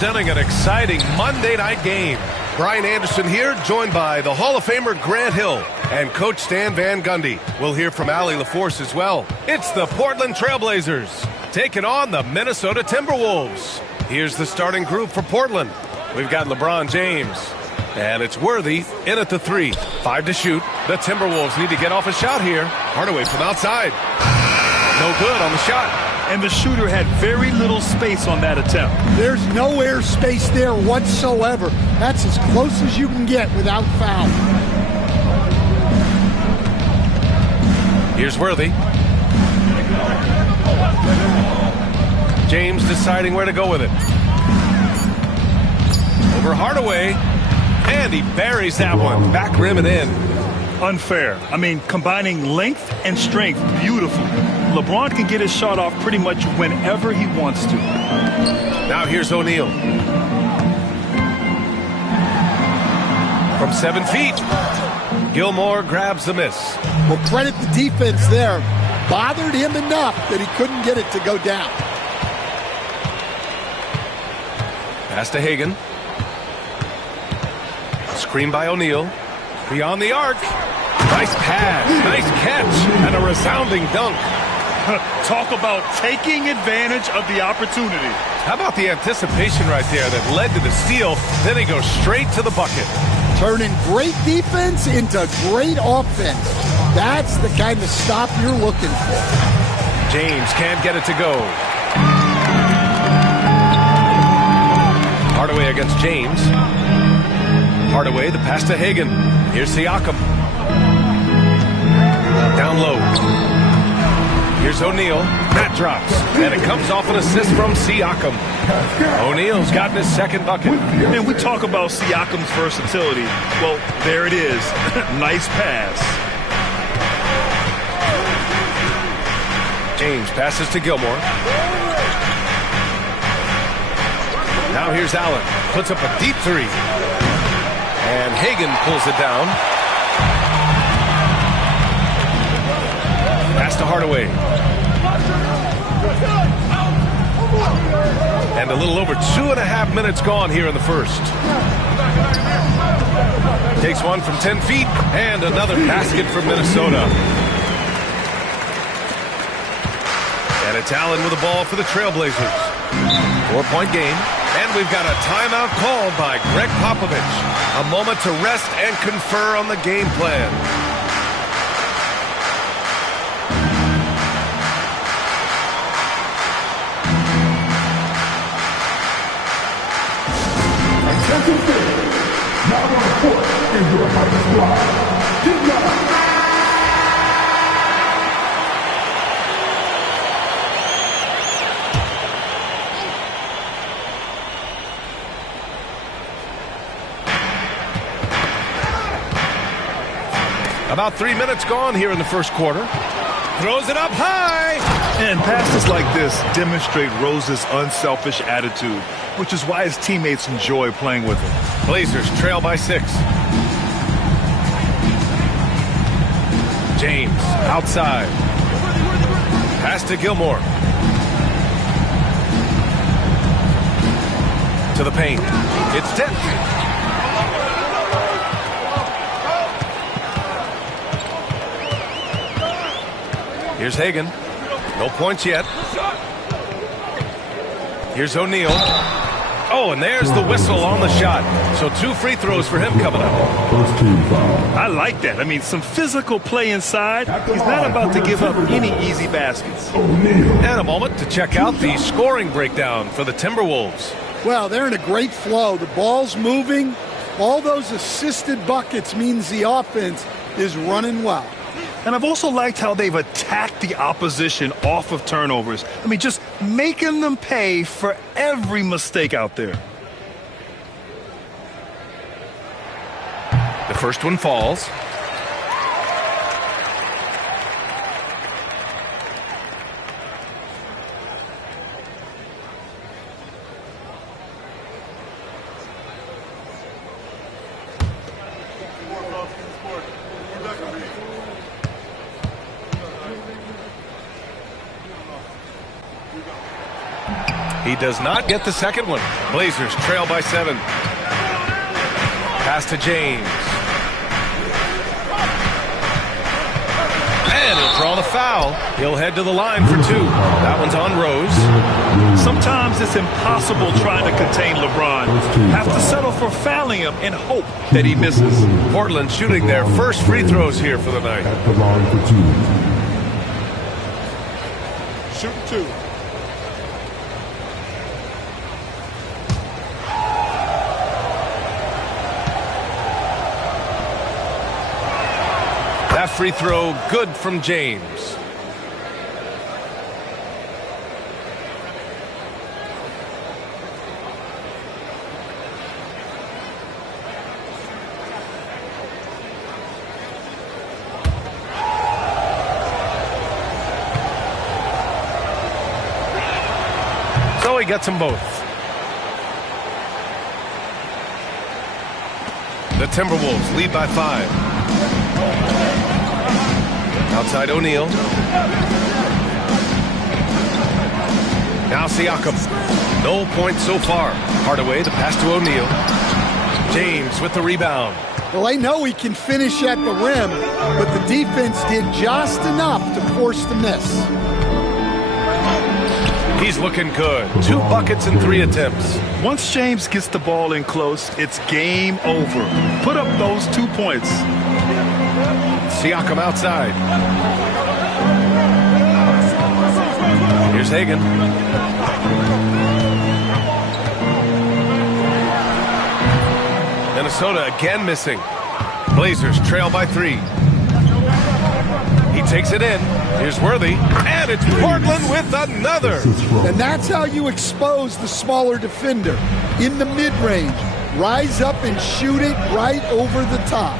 Presenting an exciting Monday night game. Brian Anderson here, joined by the Hall of Famer Grant Hill and Coach Stan Van Gundy. We'll hear from Allie LaForce as well. It's the Portland Trailblazers taking on the Minnesota Timberwolves. Here's the starting group for Portland. We've got LeBron James, and it's Worthy in at the 3. 5 to shoot. The Timberwolves need to get off a shot here. Hardaway from outside. No good on the shot. And the shooter had very little space on that attempt. There's no air space there whatsoever. That's as close as you can get without foul. Here's Worthy. James deciding where to go with it. Over Hardaway. And he buries that one. Back rim and in. Unfair. I mean, combining length and strength, beautiful. LeBron can get his shot off pretty much whenever he wants to. Now here's O'Neal. From 7 feet. Gilmore grabs the miss. Well, credit the defense there. Bothered him enough that he couldn't get it to go down. Pass to Hagan. Screen by O'Neal. Beyond the arc. Nice pass, nice catch, and a resounding dunk. Talk about taking advantage of the opportunity. How about the anticipation right there that led to the steal? Then he goes straight to the bucket. Turning great defense into great offense. That's the kind of stop you're looking for. James can't get it to go. Hardaway against James. Hardaway, the pass to Hagan. Here's Siakam. Down low. Here's O'Neal. That drops. And it comes off an assist from Siakam. O'Neal's gotten his second bucket. And we talk about Siakam's versatility. Well, there it is. Nice pass. James passes to Gilmore. Now here's Allen. Puts up a deep 3. And Hagan pulls it down. Pass to Hardaway. And a little over 2.5 minutes gone here in the first. Takes one from 10 feet. And another basket for Minnesota. And it's Allen with the ball for the Trailblazers. 4-point game. And we've got a timeout called by Greg Popovich. A moment to rest and confer on the game plan. Now on the court is your hyper squad. Gilmore. About 3 minutes gone here in the first quarter. Throws it up high. And passes like this demonstrate Rose's unselfish attitude, which is why his teammates enjoy playing with him. Blazers trail by 6. James outside. Pass to Gilmore. To the paint. It's tipped. Here's Hagan. No points yet. Here's O'Neal. Oh, and there's the whistle on the shot. So 2 free throws for him coming up. I like that. I mean, some physical play inside. He's not about to give up any easy baskets. And a moment to check out the scoring breakdown for the Timberwolves. Well, they're in a great flow. The ball's moving. All those assisted buckets means the offense is running well. And I've also liked how they've attacked the opposition off of turnovers. I mean, just making them pay for every mistake out there. The first one falls. He does not get the second one. Blazers trail by 7. Pass to James. And he'll draw the foul. He'll head to the line for 2. That one's on Rose. Sometimes it's impossible trying to contain LeBron. Have to settle for fouling him and hope that he misses. Portland shooting their first free throws here for the night. At the line for 2. Shooting 2. That free throw good from James. So he gets them both. The Timberwolves lead by 5. Outside O'Neal. Now Siakam. No points so far. Hardaway, the pass to O'Neal. James with the rebound. Well, they know he can finish at the rim, but the defense did just enough to force the miss. He's looking good. 2 buckets and 3 attempts. Once James gets the ball in close, it's game over. Put up those 2 points. Siakam outside. Here's Hagan. Minnesota again missing. Blazers trail by 3. He takes it in. Here's Worthy. And it's Portland with another. And that's how you expose the smaller defender. In the mid-range. Rise up and shoot it right over the top.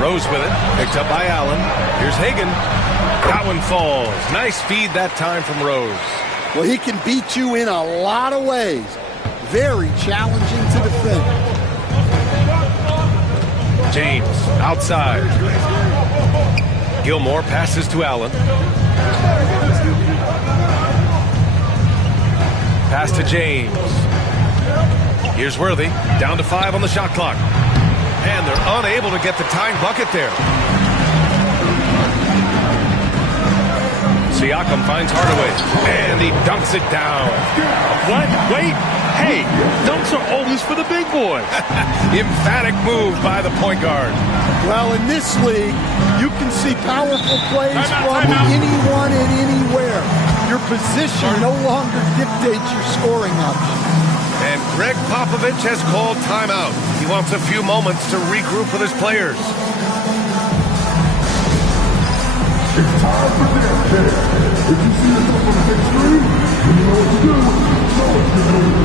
Rose with it. Picked up by Allen. Here's Hagan. That one falls. Nice feed that time from Rose. Well, he can beat you in a lot of ways. Very challenging to defend. James outside. Gilmore passes to Allen. Pass to James. Here's Worthy. Down to 5 on the shot clock. And they're unable to get the tying bucket there. Siakam finds Hardaway. And he dunks it down. What? Wait. Hey, dunks are always for the big boys. Emphatic move by the point guard. Well, in this league, you can see powerful plays from anyone and anywhere. Your position no longer dictates your scoring options. And Greg Popovich has called timeout. He wants a few moments to regroup with his players. It's time for this, kid. If you see yourself on the big screen, you know what to do. So it's your move.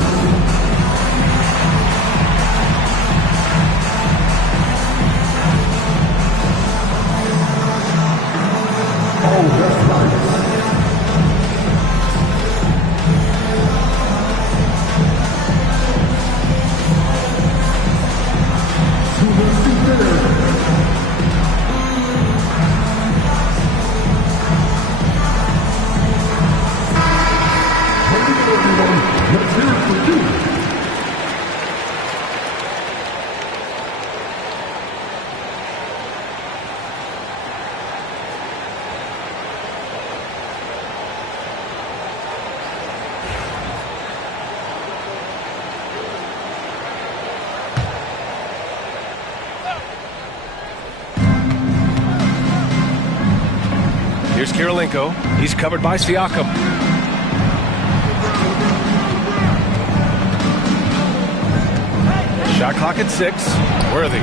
Oh, that's nice. Here's Kirilenko. He's covered by Siakam. Shot clock at 6. Worthy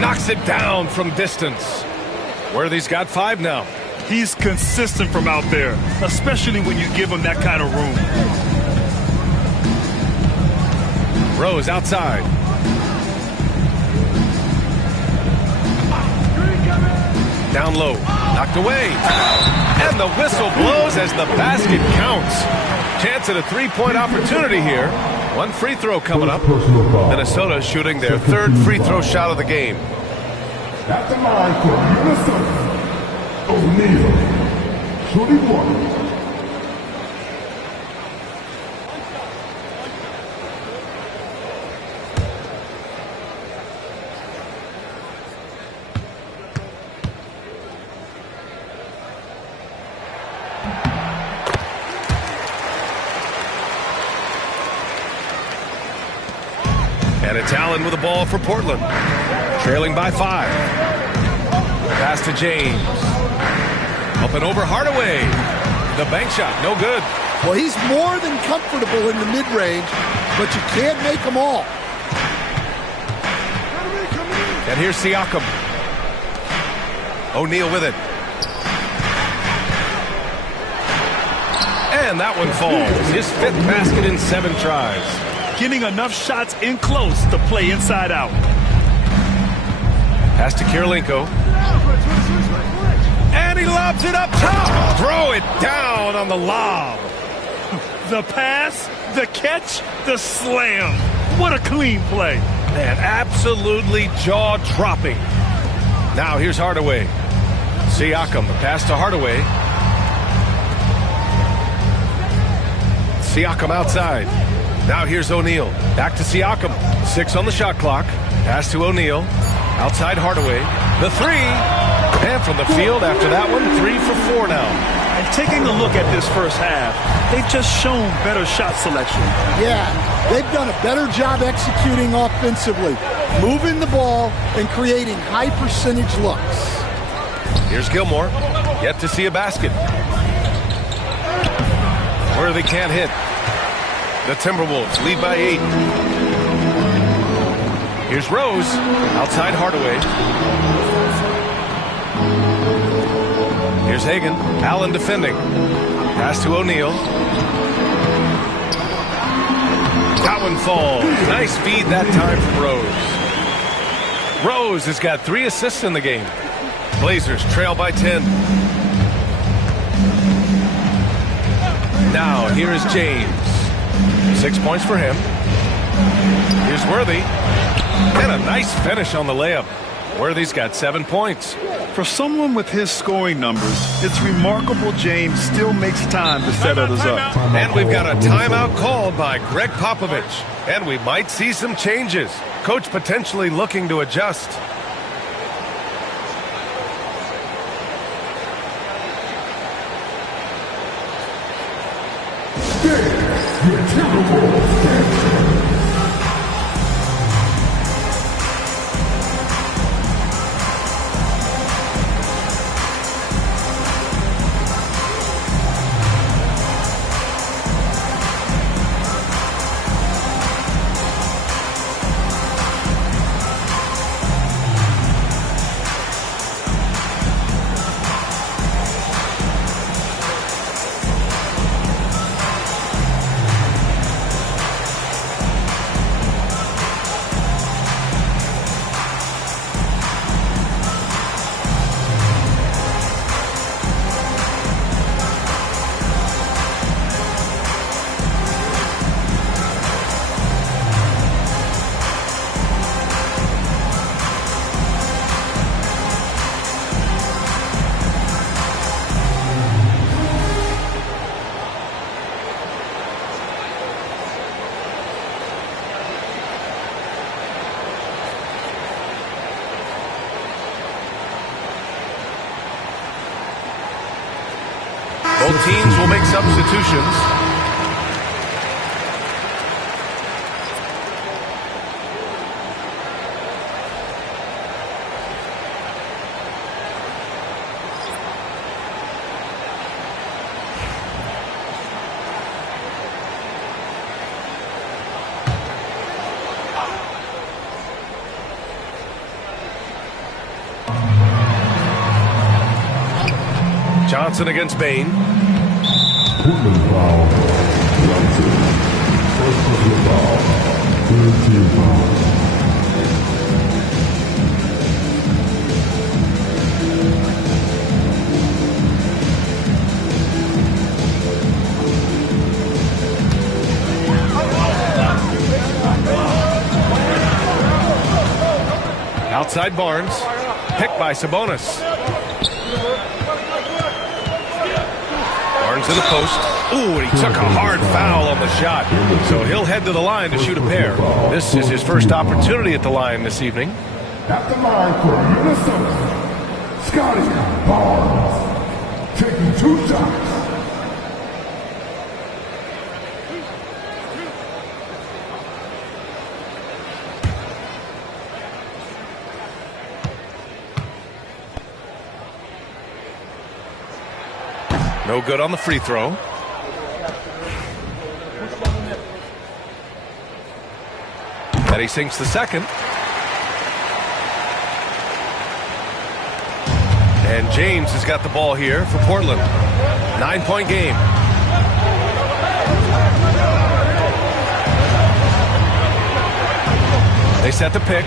knocks it down from distance. Worthy's got 5 now. He's consistent from out there, especially when you give him that kind of room. Rose outside. Down low. Knocked away. And the whistle blows as the basket counts. Chance at a 3-point opportunity here. 1 free throw coming up. Minnesota shooting their 3rd free throw shot of the game. At the line for Minnesota, O'Neal. Shooting 1. And it's Allen with the ball for Portland. Trailing by 5. Pass to James. Up and over Hardaway. The bank shot, no good. Well, he's more than comfortable in the mid-range, but you can't make them all. And here's Siakam. O'Neal with it. And that one falls. His 5th basket in 7 tries. Getting enough shots in close to play inside out. Pass to Kirilenko. And he lobs it up top. Throw it down on the lob. The pass, the catch, the slam. What a clean play. And absolutely jaw-dropping. Now here's Hardaway. Siakam, the pass to Hardaway. Siakam outside. Now here's O'Neal. Back to Siakam. 6 on the shot clock. Pass to O'Neal. Outside Hardaway. The 3. And from the field after that one, 3 for 4 now. And taking a look at this first half, they've just shown better shot selection. Yeah, they've done a better job executing offensively, moving the ball and creating high percentage looks. Here's Gilmore. Yet to see a basket. Where they can't hit. The Timberwolves lead by 8. Here's Rose. Outside Hardaway. Here's Hagan. Allen defending. Pass to O'Neal. That one falls. Nice feed that time from Rose. Rose has got 3 assists in the game. Blazers trail by 10. Now here is James. 6 points for him. Here's Worthy. And a nice finish on the layup. Worthy's got 7 points. For someone with his scoring numbers, it's remarkable James still makes time to set others up. And we've got a timeout called by Greg Popovich. And we might see some changes. Coach potentially looking to adjust. Both teams will make substitutions. Johnson against Bain. Portland foul. Johnson. First personal foul. Third team foul. Outside Barnes. Picked by Sabonis. Barnes to the post. Ooh, and he took a hard foul on the shot. So he'll head to the line to shoot a pair. This is his first opportunity at the line this evening. At the line for Minnesota, Scotty Barnes. Taking 2 shots. No good on the free throw. And he sinks the second. And James has got the ball here for Portland. 9-point game. They set the pick.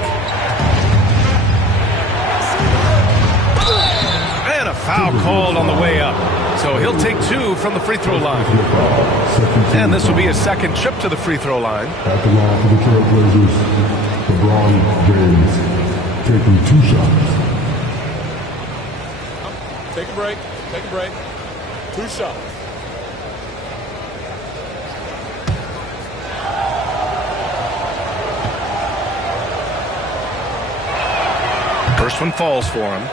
And a foul called on the way up. So he'll take 2 from the free throw line. And this will be his second trip to the free throw line. At the line for the Trailblazers, LeBron James taking 2 shots. Take a break. Take a break. 2 shots. First one falls for him.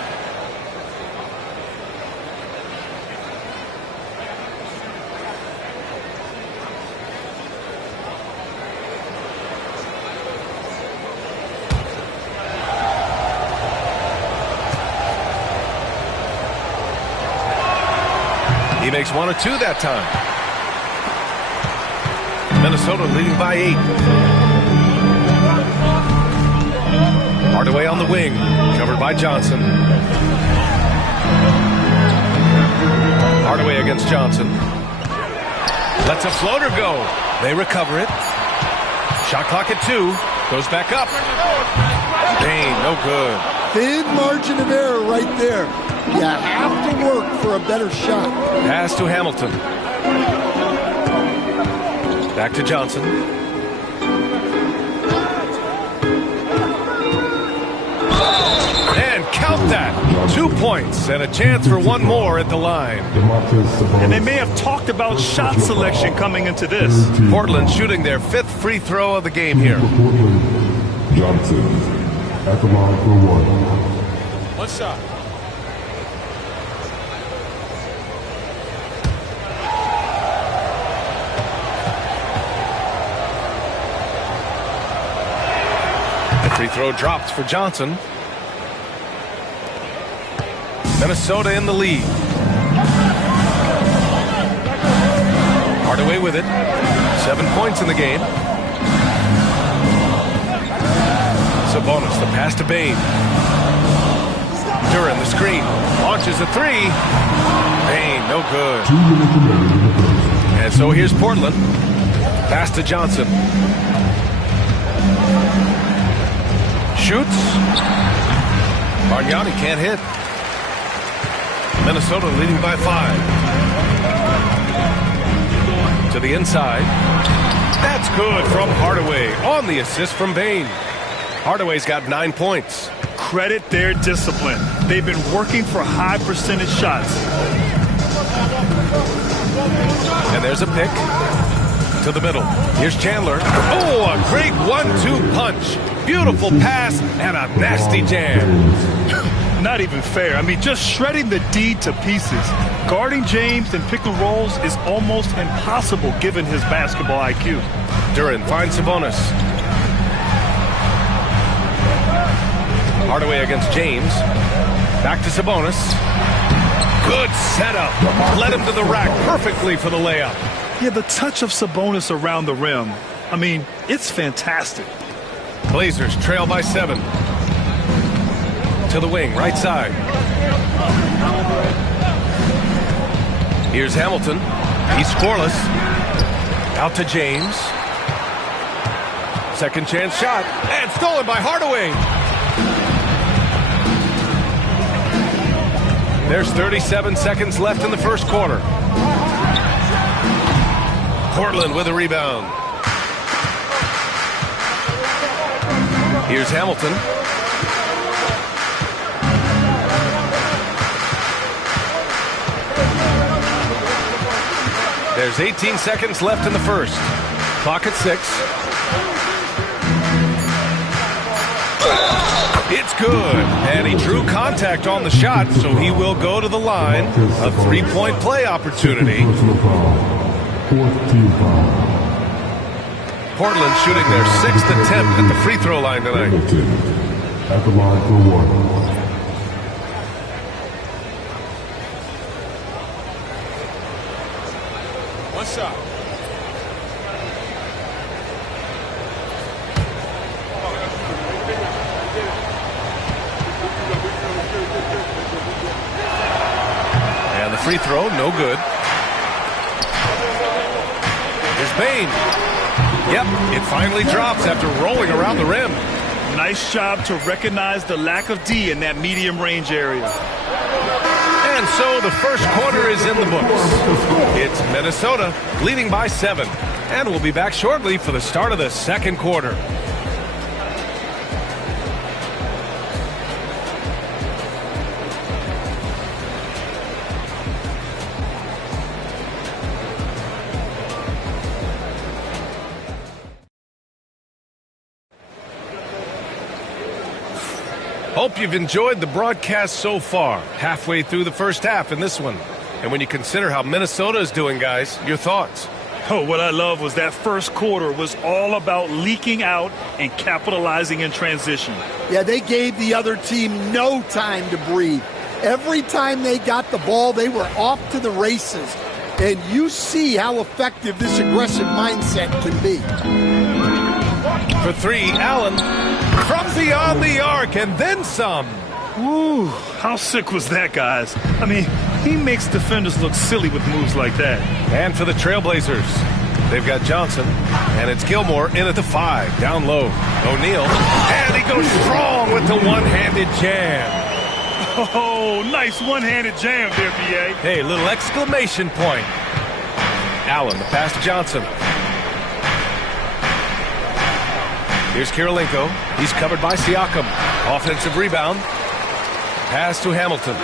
He makes 1 of 2 that time. Minnesota leading by 8. Hardaway on the wing, covered by Johnson. Hardaway against Johnson. Lets a floater go. They recover it. Shot clock at 2. Goes back up. Bain, no good. Thin margin of error right there. You have to work for a better shot. Pass to Hamilton. Back to Johnson. And count that. 2 points and a chance for 1 more at the line. And they may have talked about shot selection coming into this. Portland shooting their 5th free throw of the game here. Johnson at the line for 1. 1 shot. Free throw dropped for Johnson. Minnesota in the lead. Hardaway with it. 7 points in the game. Sabonis, the pass to Bain. Durant, the screen. Launches a 3. Bain, no good. And so here's Portland. Pass to Johnson. Shoots. Bargnani can't hit. Minnesota leading by 5. To the inside. That's good from Hardaway on the assist from Bain. Hardaway's got 9 points. Credit their discipline. They've been working for high percentage shots. And there's a pick to the middle. Here's Chandler. Oh, a great 1-2 punch. Beautiful pass and a nasty jam. Not even fair. I mean, just shredding the D to pieces. Guarding James and pick and rolls is almost impossible given his basketball IQ. Durant finds Sabonis. Hardaway against James. Back to Sabonis. Good setup. Led him to the rack perfectly for the layup. Yeah, the touch of Sabonis around the rim. I mean, it's fantastic. Blazers trail by 7. To the wing, right side. Here's Hamilton. He's scoreless. Out to James. Second chance shot. And stolen by Hardaway. There's 37 seconds left in the first quarter. Portland with a rebound. Here's Hamilton. There's 18 seconds left in the first. Clock at 6. It's good. And he drew contact on the shot, so he will go to the line. A 3-point play opportunity. Portland shooting their 6th attempt at the free throw line tonight. At the line for 1. shot. And the free throw, no good. Here's Bain. Yep, it finally drops after rolling around the rim. Nice job to recognize the lack of D in that medium range area. And so the first quarter is in the books. It's Minnesota leading by 7. And we'll be back shortly for the start of the second quarter. Hope you've enjoyed the broadcast so far. Halfway through the first half in this one. And when you consider how Minnesota is doing, guys, your thoughts? Oh, what I love was that first quarter was all about leaking out and capitalizing in transition. Yeah, they gave the other team no time to breathe. Every time they got the ball, they were off to the races. And you see how effective this aggressive mindset can be. For 3, Allen from beyond the arc and then some. Ooh, how sick was that, guys? I mean, he makes defenders look silly with moves like that. And for the Trailblazers, they've got Johnson, and it's Gilmore in at the 5, down low. O'Neal, and he goes strong with the one-handed jam. Oh, nice one-handed jam there, B.A. Hey, little exclamation point. Allen, the pass to Johnson. Here's Kirilenko. He's covered by Siakam. Offensive rebound. Pass to Hamilton.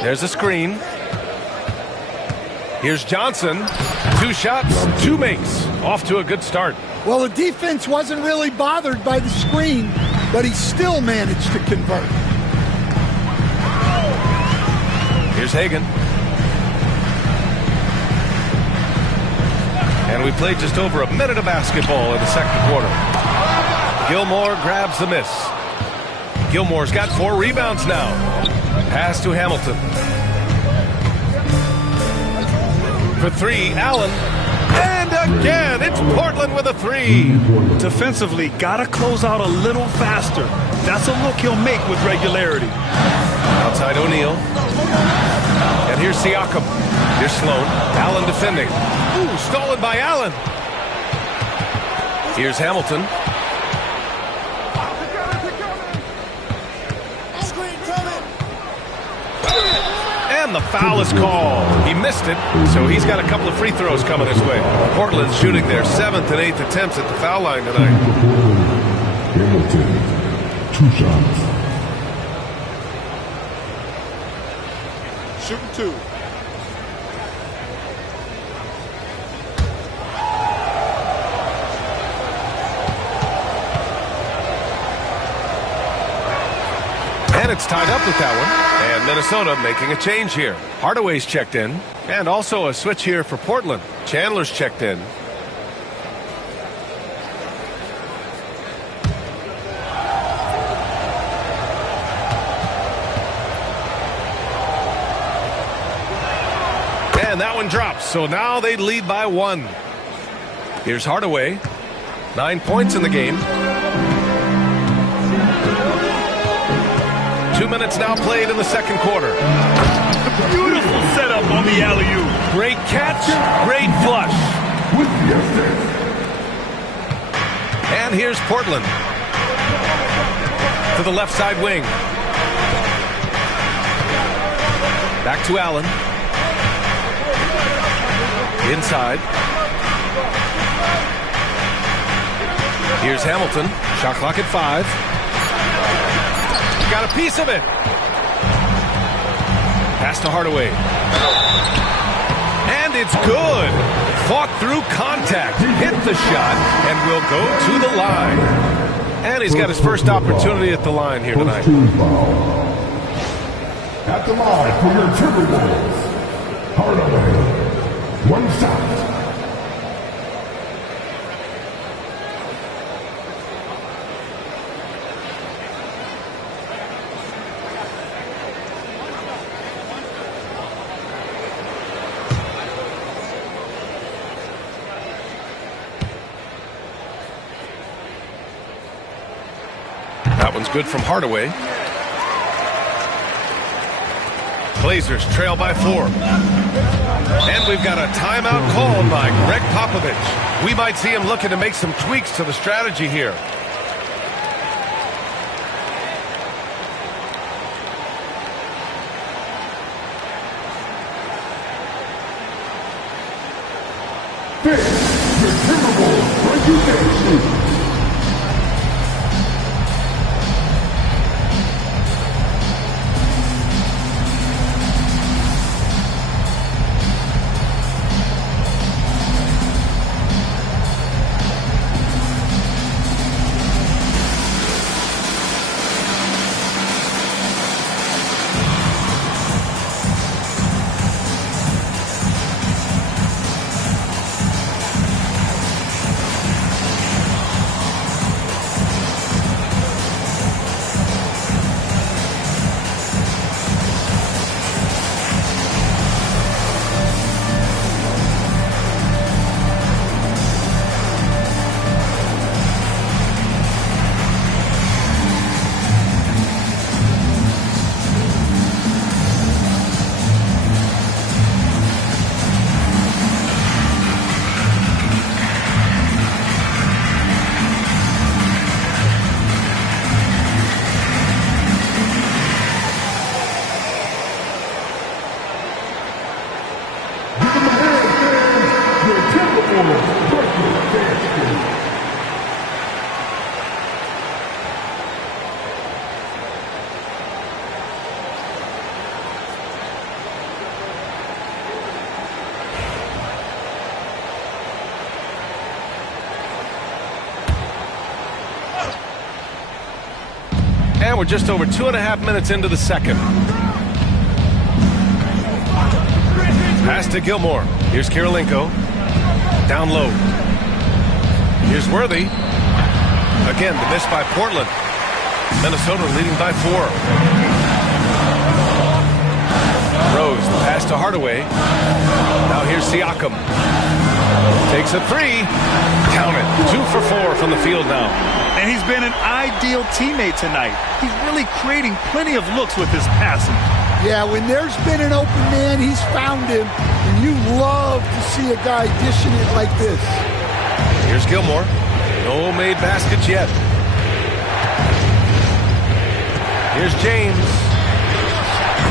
There's a screen. Here's Johnson. 2 shots, 2 makes. Off to a good start. Well, the defense wasn't really bothered by the screen, but he still managed to convert. Here's Hagan. And we played just over a minute of basketball in the second quarter. Gilmore grabs the miss. Gilmore's got 4 rebounds now. Pass to Hamilton. For 3, Allen. And again, it's Portland with a 3. Defensively, gotta close out a little faster. That's a look he'll make with regularity. Outside O'Neal. And here's Siakam. Here's Sloan. Allen defending. Ooh, stolen by Allen. Here's Hamilton. And the foul is called. He missed it, so he's got a couple of free throws coming his way. Portland's shooting their 7th and 8th attempts at the foul line tonight. Hamilton, 2 shots. Shooting 2. And it's tied up with that one. And Minnesota making a change here. Hardaway's checked in. And also a switch here for Portland. Chandler's checked in. And that one drops. So now they lead by 1. Here's Hardaway. 9 points in the game. 2 minutes now played in the second quarter. Beautiful setup on the alley-oop. Great catch, great flush. And here's Portland. To the left side wing. Back to Allen. Inside. Here's Hamilton. Shot clock at 5. Got a piece of it. Pass to Hardaway. And it's good. Fought through contact. Hit the shot and will go to the line. And he's got his first opportunity at the line here tonight. At the line for your Timberwolves, Hardaway. 1 shot. That one's good from Hardaway. Blazers trail by 4. And we've got a timeout called by Greg Popovich. We might see him looking to make some tweaks to the strategy here. Your Timberwolves regulation. And we're just over 2.5 minutes into the second. Pass to Gilmore. Here's Kirilenko. Down low. Here's Worthy. Again, the miss by Portland. Minnesota leading by 4. Rose, the pass to Hardaway. Now here's Siakam. Takes a 3. Count it. 2 for 4 from the field now. And he's been an ideal teammate tonight. He's really creating plenty of looks with his passing. Yeah, when there's been an open man, he's found him. And you love to see a guy dishing it like this. Here's Gilmore. No made baskets yet. Here's James.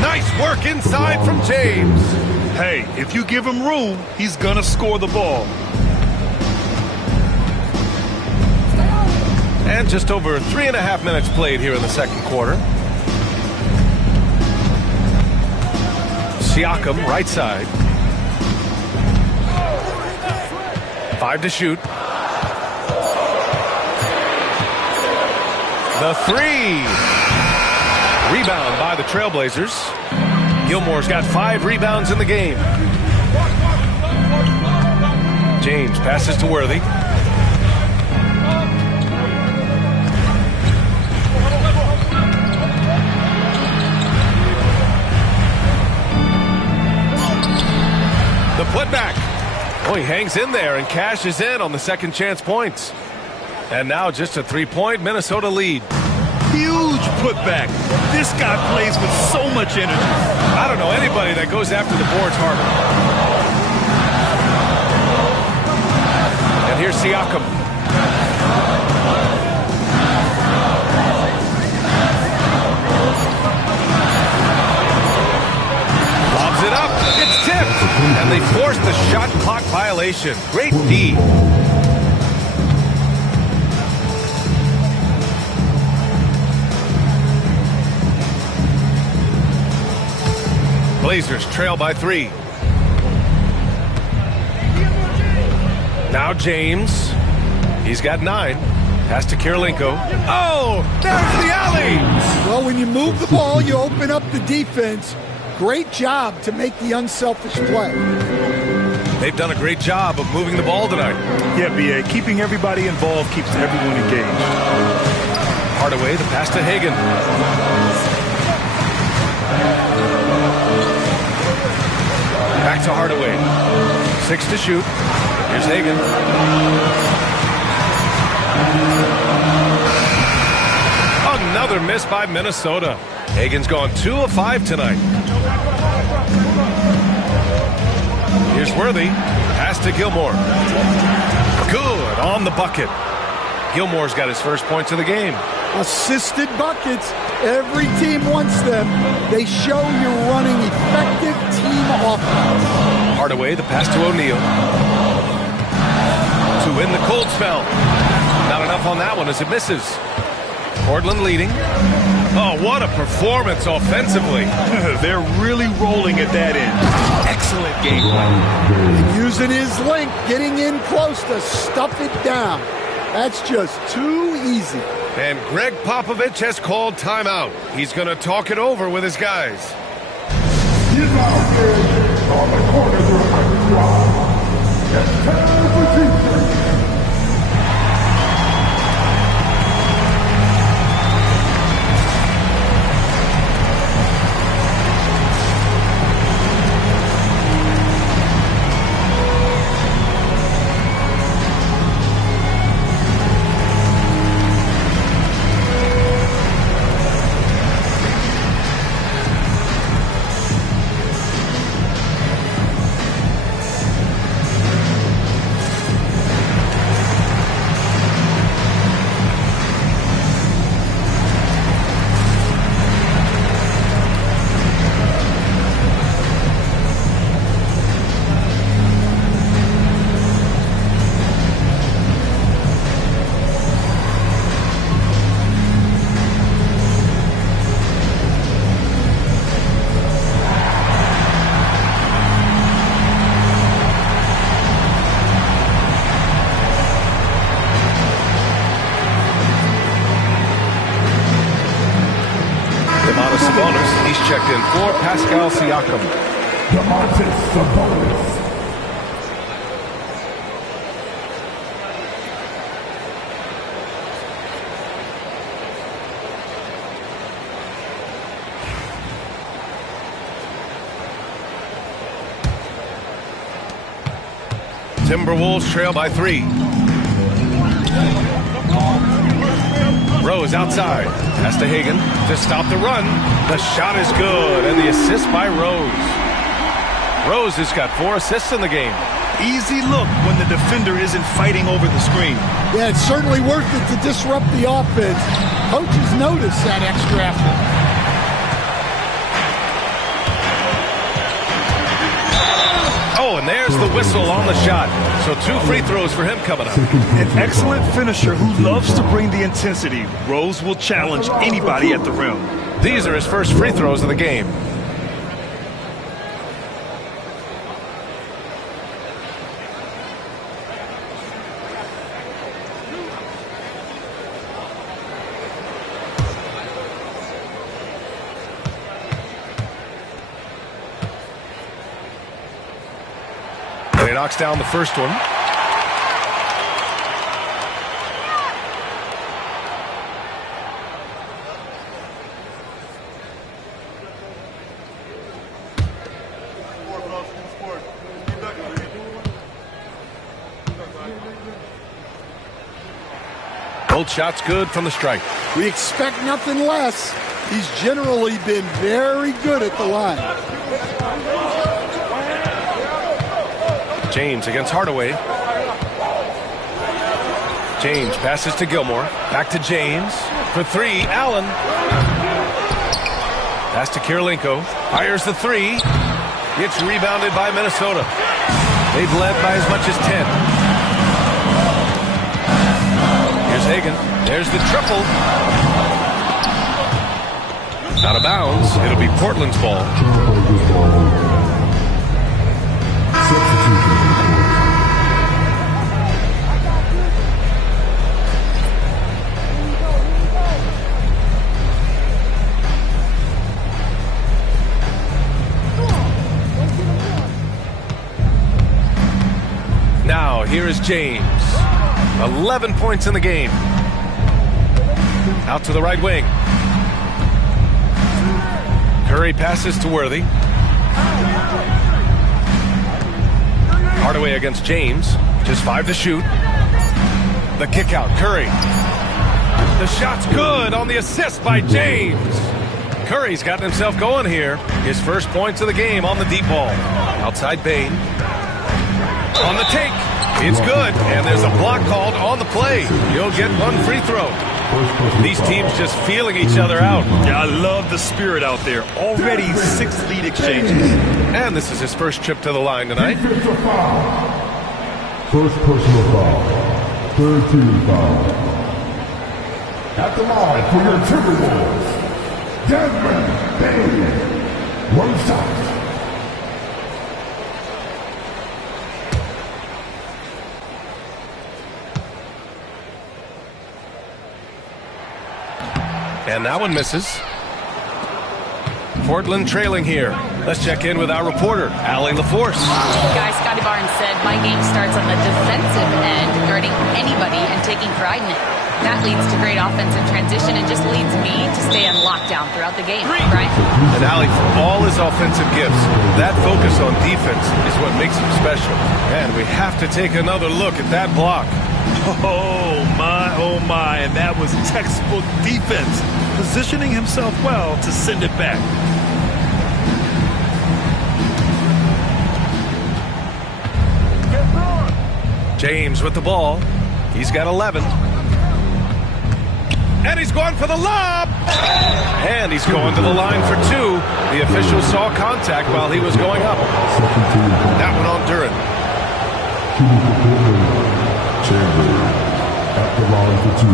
Nice work inside from James. Hey, if you give him room, he's going to score the ball. And just over 3.5 minutes played here in the second quarter. Siakam, right side. 5 to shoot. The 3. Rebound by the Trailblazers. Gilmore's got 5 rebounds in the game. James passes to Worthy. The putback. Oh, he hangs in there and cashes in on the second chance points. And now just a 3-point Minnesota lead. Huge putback. This guy plays with so much energy. I don't know anybody that goes after the boards harder. And here's Siakam. Lobs it up. It's tipped. And they force the shot clock violation. Great D. Blazers trail by 3. Now James. He's got 9. Pass to Kirilenko. Oh, there's the alley. Well, when you move the ball, you open up the defense. Great job to make the unselfish play. They've done a great job of moving the ball tonight. Yeah, B.A. Keeping everybody involved keeps everyone engaged. Hardaway, the pass to Hagan. Back to Hardaway. 6 to shoot. Here's Hagan. Another miss by Minnesota. Hagan's gone 2 of 5 tonight. Here's Worthy. Pass to Gilmore. Good on the bucket. Gilmore's got his first points of the game. Assisted buckets. Every team wants them. They show you're running effective team offense. Hardaway, the pass to O'Neal. To win the cold spell. Not enough on that one as it misses. Portland leading. Oh, what a performance offensively. They're really rolling at that end. Excellent game plan. Using his length, getting in close to stuff it down. That's just too easy. And Greg Popovich has called timeout. He's going to talk it over with his guys. He's out there on the corner of the squad. It's time for defense. He's checked in for Pascal Siakam. Sabonis. Timberwolves trail by 3. Rose outside. Pass to Hagan to stop the run. The shot is good, and the assist by Rose. Rose has got 4 assists in the game. Easy look when the defender isn't fighting over the screen. Yeah, it's certainly worth it to disrupt the offense. Coaches notice that extra effort. Oh, and there's the whistle on the shot. So 2 free throws for him coming up. An excellent finisher who loves to bring the intensity. Rose will challenge anybody at the rim. These are his first free throws of the game. And he knocks down the first one. Both shots good from the stripe. We expect nothing less. He's generally been very good at the line. James against Hardaway. James passes to Gilmore. Back to James. For 3, Allen. Pass to Kirilenko. Fires the 3. Gets rebounded by Minnesota. They've led by as much as 10. Here's Hagan. There's the triple. Out of bounds. It'll be Portland's ball. Now, here is James. 11 points in the game. Out to the right wing. Curry passes to Worthy. Hardaway against James. Just 5 to shoot. The kick out. Curry. The shot's good on the assist by James. Curry's gotten himself going here. His first points of the game on the deep ball. Outside Bain. On the take. It's good, and there's a block called on the play. He'll get one free throw. These teams just feeling each other out. Yeah, I love the spirit out there. Already 6 lead exchanges. And this is his first trip to the line tonight. Defensive foul. First personal foul. Third team foul. At the line for your Timberwolves, Desmond Bain. One shot. And that one misses. Portland trailing here. Let's check in with our reporter, Allie LaForce. Guys, Scotty Barnes said, my game starts on the defensive end, guarding anybody and taking pride in it. That leads to great offense in transition and just leads me to stay on lockdown throughout the game. Brian? And Allie, for all his offensive gifts, that focus on defense is what makes him special. And we have to take another look at that block. Oh my, and that was textbook defense, positioning himself well to send it back. James with the ball. He's got 11. And he's going for the lob! And he's going to the line for 2. The official saw contact while he was going up. That one on Durant. Chandler at the line for 2.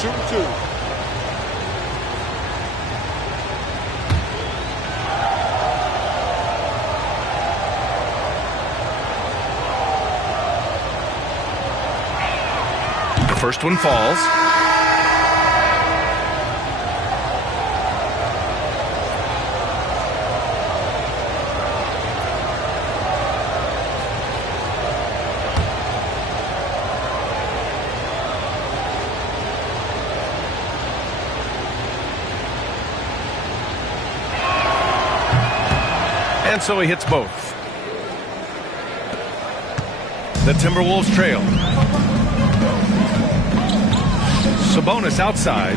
Shoot 2. The first one falls. And so he hits both. The Timberwolves trail. Sabonis outside.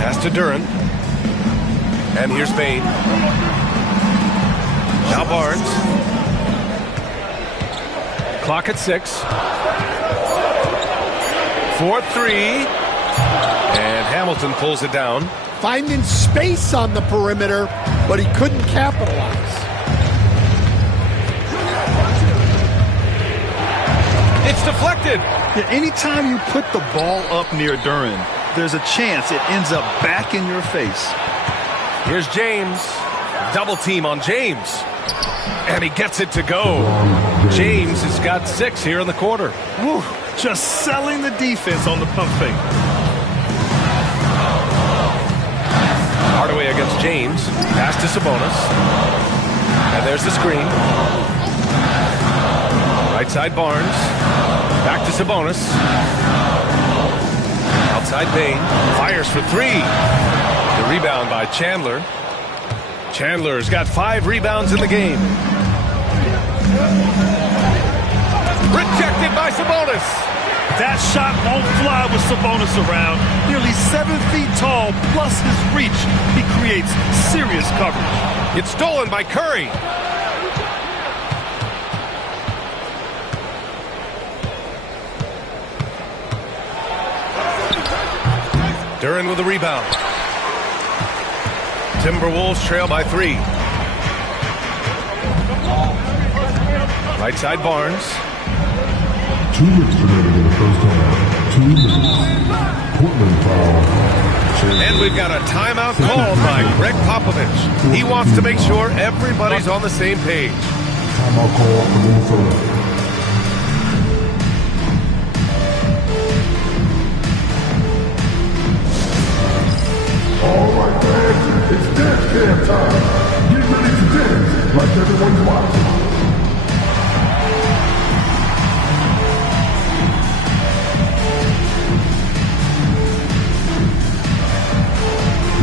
Pass to Durant. And here's Bain. Now Barnes. Clock at 6. 4-3. And Hamilton pulls it down. Finding space on the perimeter, but he couldn't capitalize. It's deflected. Yeah, anytime you put the ball up near Durant, there's a chance it ends up back in your face. Here's James. Double team on James. And he gets it to go. James has got 6 here in the quarter. Whew, just selling the defense on the pump fake. Hardaway against James. Pass to Sabonis. And there's the screen. Right side Barnes. Back to Sabonis. Outside Bain. Fires for 3. The rebound by Chandler. Chandler's got 5 rebounds in the game. Rejected by Sabonis. That shot won't fly with Sabonis around. Nearly 7 feet tall, plus his reach. He creates serious coverage. It's stolen by Curry. Durant with the rebound. Timberwolves trail by 3. Right side Barnes. 2 minutes remaining in the first half. 2 minutes. Portland foul. And we've got a timeout called by Greg Popovich. He wants to make sure everybody's on the same page. Timeout call for Minnesota. All right, fans, it's dance camp time. Get ready to dance like everyone's watching.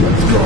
Let's go.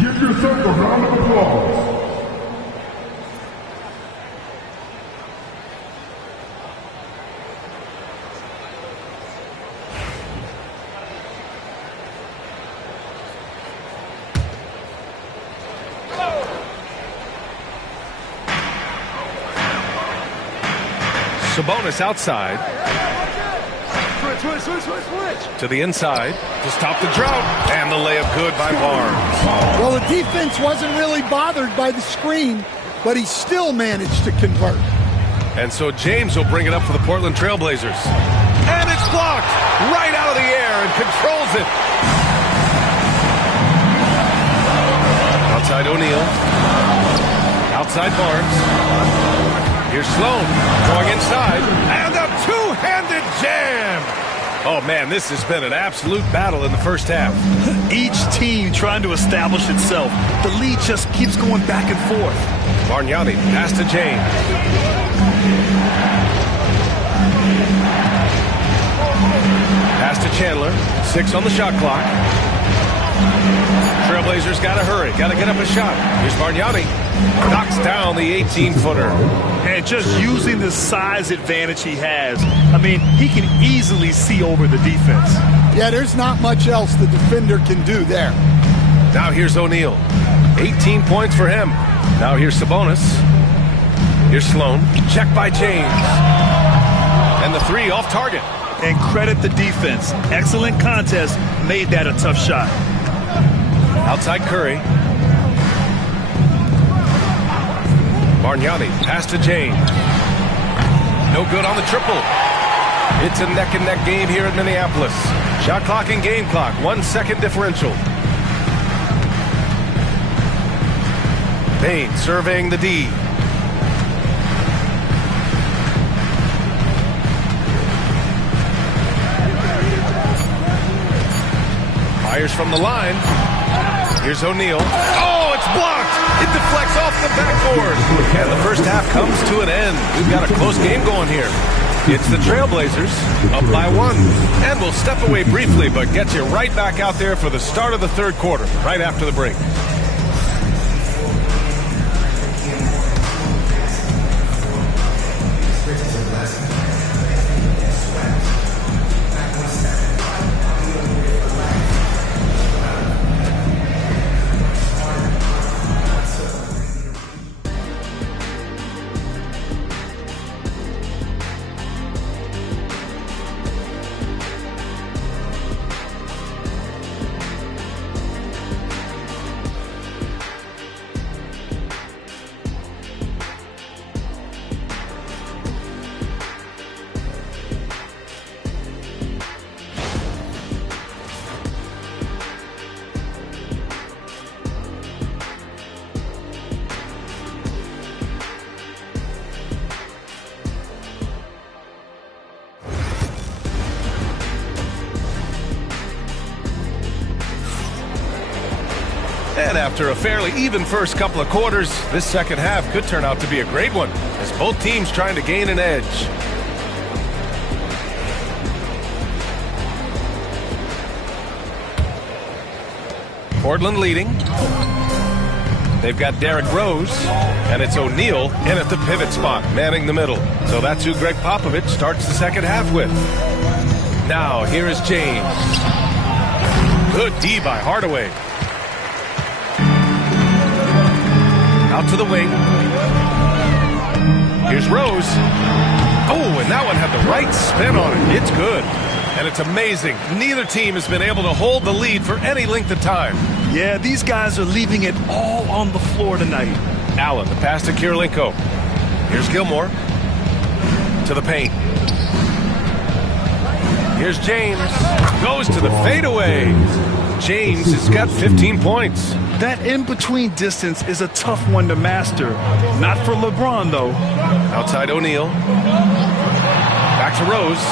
Give yourself a round of applause. Sabonis outside. Switch. To the inside to stop the drought. And the layup good by Barnes. Well, the defense wasn't really bothered by the screen, but he still managed to convert. And so James will bring it up for the Portland Trailblazers. And it's blocked right out of the air and controls it. Outside O'Neal. Outside Barnes. Here's Sloan going inside. And a two-handed jam. Oh, man, this has been an absolute battle in the first half. Each team trying to establish itself. The lead just keeps going back and forth. Bargnani pass to James. Pass to Chandler. 6 on the shot clock. Trailblazers got to hurry. Got to get up a shot. Here's Bargnani. Knocks down the 18-footer. And just using the size advantage he has, I mean, he can easily see over the defense. Yeah, there's not much else the defender can do there. Now here's O'Neal. 18 points for him. Now here's Sabonis. Here's Sloan. Check by James. And the 3 off target. And credit the defense. Excellent contest. Made that a tough shot. Outside Curry. Bargnani pass to James. No good on the triple. It's a neck-and-neck game here in Minneapolis. Shot clock and game clock. 1 second differential. Payne surveying the D. Fires from the line. Here's O'Neal. Oh, it's blocked. It deflects off the backboard. And the first half comes to an end. We've got a close game going here. It's the Trailblazers up by 1. And we'll step away briefly, but get you right back out there for the start of the third quarter, right after the break. And after a fairly even first couple of quarters, this second half could turn out to be a great one, as both teams trying to gain an edge. Portland leading. They've got Derrick Rose, and it's O'Neal in at the pivot spot, manning the middle. So that's who Greg Popovich starts the second half with. Now, here is James. Good D by Hardaway. Out to the wing. Here's Rose. Oh, and that one had the right spin on it. It's good. And it's amazing. Neither team has been able to hold the lead for any length of time. Yeah, these guys are leaving it all on the floor tonight. Allen, the pass to Kirilenko. Here's Gilmore. To the paint. Here's James. Goes to the fadeaway. James has got 15 points. That in-between distance is a tough one to master. Not for LeBron, though. Outside O'Neal. Back to Rose.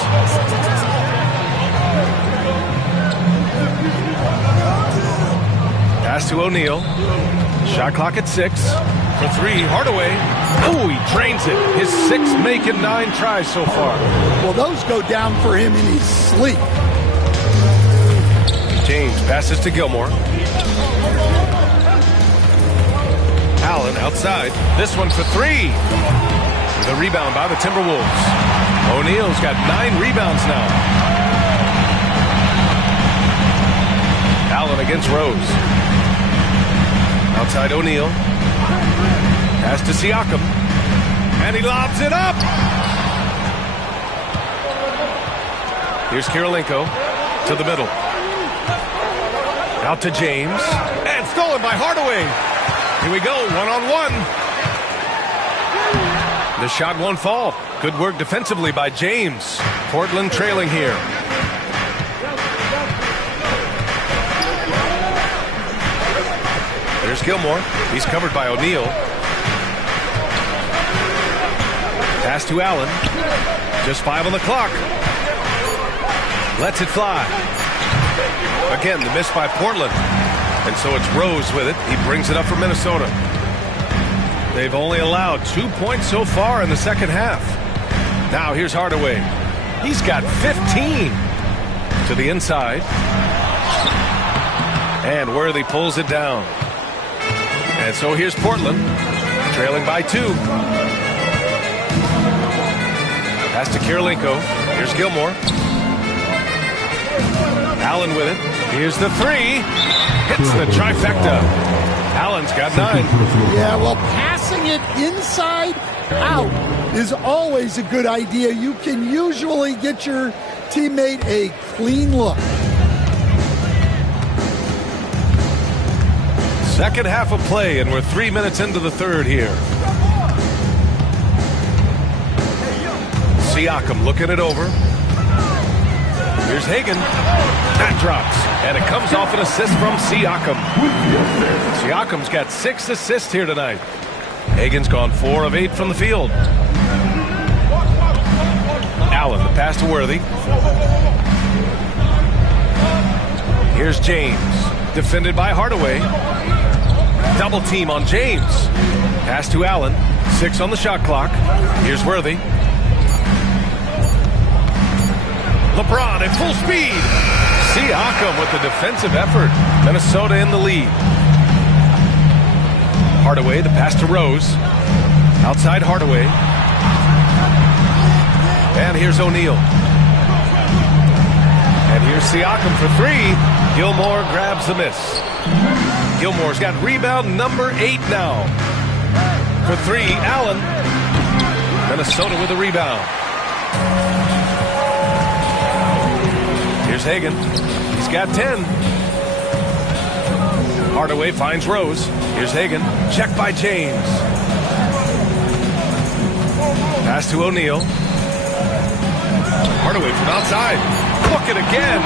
Pass to O'Neal. Shot clock at 6. For 3, Hardaway. Oh, he drains it. His 6th make in 9 tries so far. Well, those go down for him in his sleep. James passes to Gilmore. Outside. This one for three. The rebound by the Timberwolves. O'Neal's got 9 rebounds now. Allen against Rose. Outside O'Neal. Pass to Siakam. And he lobs it up. Here's Kirilenko to the middle. Out to James. And stolen by Hardaway. Here we go, one-on-one. The shot won't fall. Good work defensively by James. Portland trailing here. There's Gilmore. He's covered by O'Neal. Pass to Allen. Just 5 on the clock. Lets it fly. Again, the miss by Portland. And so it's Rose with it. He brings it up for Minnesota. They've only allowed 2 points so far in the second half. Now here's Hardaway. He's got 15 to the inside. And Worthy pulls it down. And so here's Portland, trailing by 2. Pass to Kirilenko. Here's Gilmore. Allen with it. Here's the 3. Hits the trifecta. Allen's got 9. Yeah, well, passing it inside out is always a good idea. You can usually get your teammate a clean look. Second half of play, and we're 3 minutes into the third here. Siakam looking it over. Here's Hagan. That drops, and it comes off an assist from Siakam. Siakam's got 6 assists here tonight. Hagan's gone 4 of 8 from the field. Allen, the pass to Worthy. Here's James, defended by Hardaway. Double team on James. Pass to Allen. 6 on the shot clock. Here's Worthy. LeBron at full speed. Siakam with the defensive effort. Minnesota in the lead. Hardaway, the pass to Rose. Outside Hardaway. And here's O'Neal. And here's Siakam for 3. Gilmore grabs the miss. Gilmore's got rebound number 8 now. For 3, Allen. Minnesota with a rebound. Here's Hagan. He's got 10. Hardaway finds Rose. Here's Hagan. Checked by James. Pass to O'Neal. Hardaway from outside. Look it again.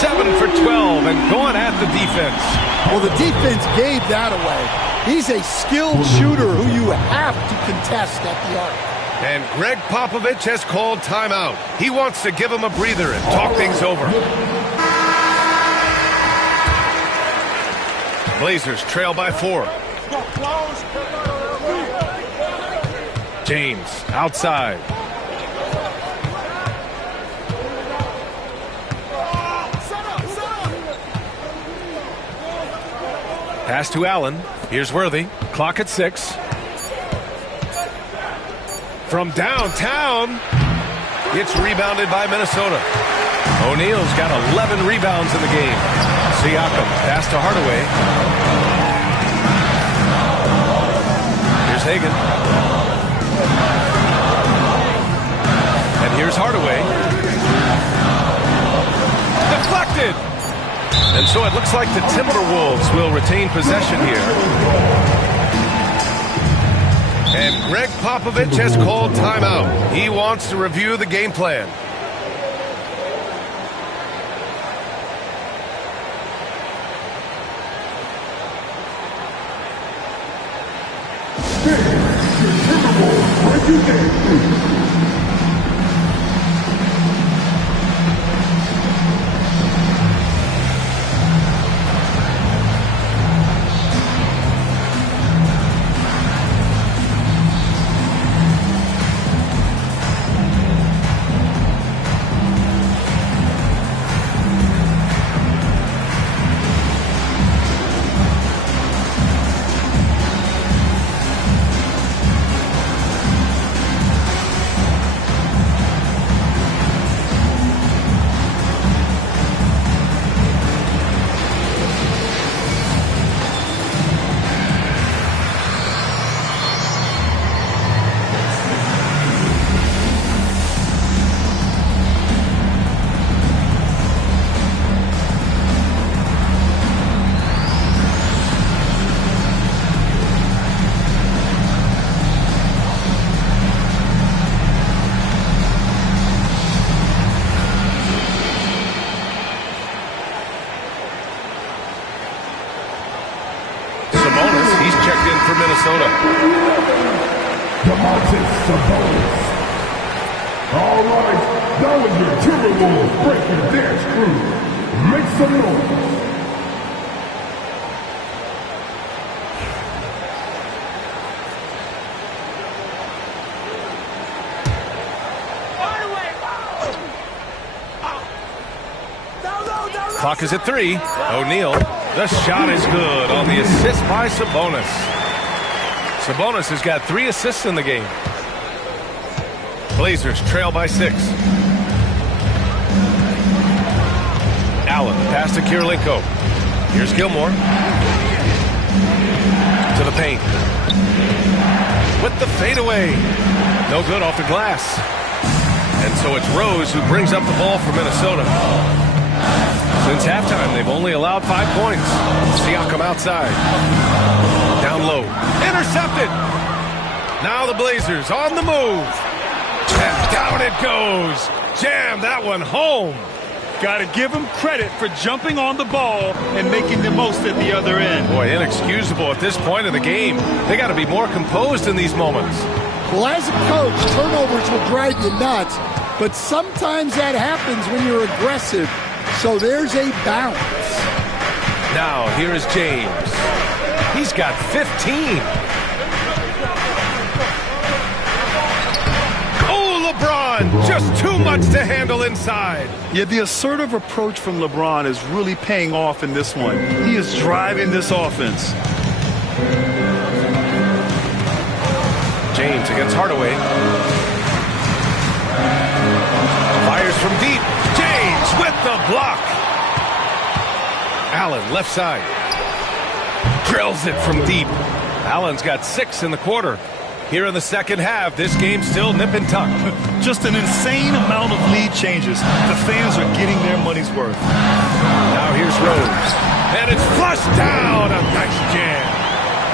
7 for 12 and going at the defense. Well, the defense gave that away. He's a skilled shooter who you have to contest at the arc. And Greg Popovich has called timeout. He wants to give him a breather and talk things over. Blazers trail by 4. James outside. Pass to Allen. Here's Worthy. Clock at 6. From downtown, it's rebounded by Minnesota. O'Neal's got 11 rebounds in the game. Siakam, pass to Hardaway. Here's Hagan. And here's Hardaway. Deflected! And so it looks like the Timberwolves will retain possession here. And Greg Popovich has called timeout. He wants to review the game plan. for Minnesota. All right, that was your Timberwolves breaking dance crew. Make some noise. Clock is at 3. O'Neal. The shot is good on the assist by Sabonis. Sabonis has got 3 assists in the game. Blazers trail by 6. Allen, pass to Kirilenko. Here's Gilmore. To the paint. With the fadeaway. No good off the glass. And so it's Rose who brings up the ball for Minnesota. Since halftime, they've only allowed 5 points. Siakam outside. Down low. Intercepted. Now the Blazers on the move. And down it goes. Jam that one home. Got to give him credit for jumping on the ball and making the most at the other end. Boy, inexcusable at this point of the game. They got to be more composed in these moments. Well, as a coach, turnovers will drive you nuts, but sometimes that happens when you're aggressive. So there's a balance. Now, here is James. He's got 15. Oh, LeBron, just too much to handle inside. Yeah, the assertive approach from LeBron is really paying off in this one. He is driving this offense. James against Hardaway. Fires from deep. James with the block. Allen left side. Drills it from deep. Allen's got 6 in the quarter. Here in the second half, this game's still nip and tuck. Just an insane amount of lead changes. The fans are getting their money's worth. Now here's Rose. And it's flushed down. A nice jam.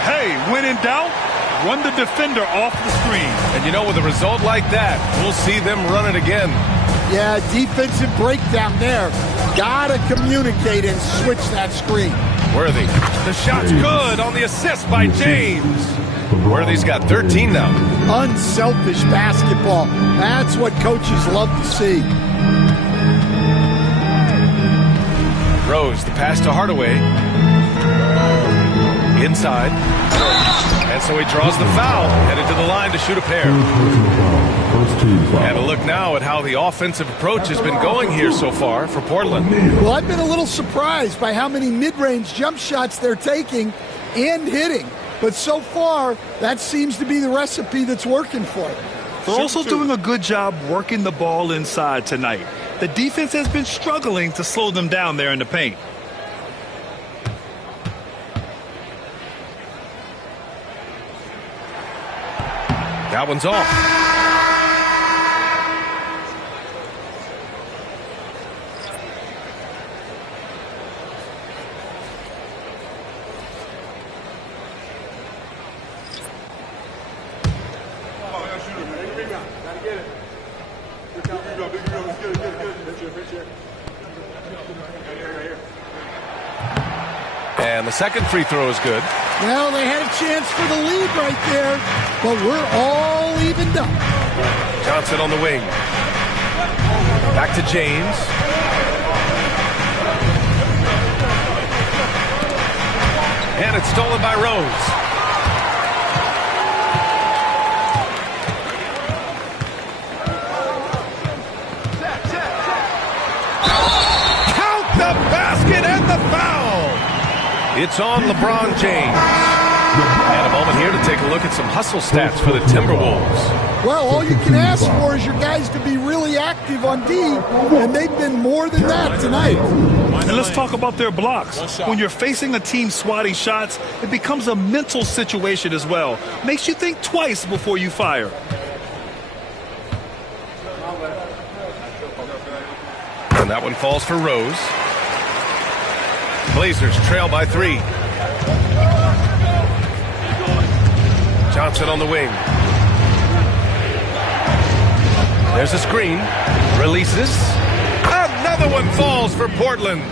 Hey, when in doubt, run the defender off the screen. And you know, with a result like that, we'll see them run it again. Yeah, defensive breakdown there. Gotta communicate and switch that screen. Worthy. The shot's good on the assist by James. Worthy's got 13 now. Unselfish basketball. That's what coaches love to see. Rose, the pass to Hardaway. Inside. And so he draws the foul. Headed to the line to shoot a pair. And a look now at how the offensive approach has been going here so far for Portland. Well, I've been a little surprised by how many mid-range jump shots they're taking and hitting. But so far, that seems to be the recipe that's working for them. They're also doing a good job working the ball inside tonight. The defense has been struggling to slow them down there in the paint. That one's off. And the second free throw is good. Well, they had a chance for the lead right there, but we're all evened up. Johnson on the wing. Back to James. And it's stolen by Rose. Count the basket and the foul. It's on LeBron James. And a moment here to take a look at some hustle stats for the Timberwolves. Well, all you can ask for is your guys to be really active on D, and they've been more than that tonight. And let's talk about their blocks. When you're facing a team swatting shots, it becomes a mental situation as well. Makes you think twice before you fire. And that one falls for Rose. Blazers trail by 3. Johnson on the wing. There's a screen. Releases. Another one falls for Portland.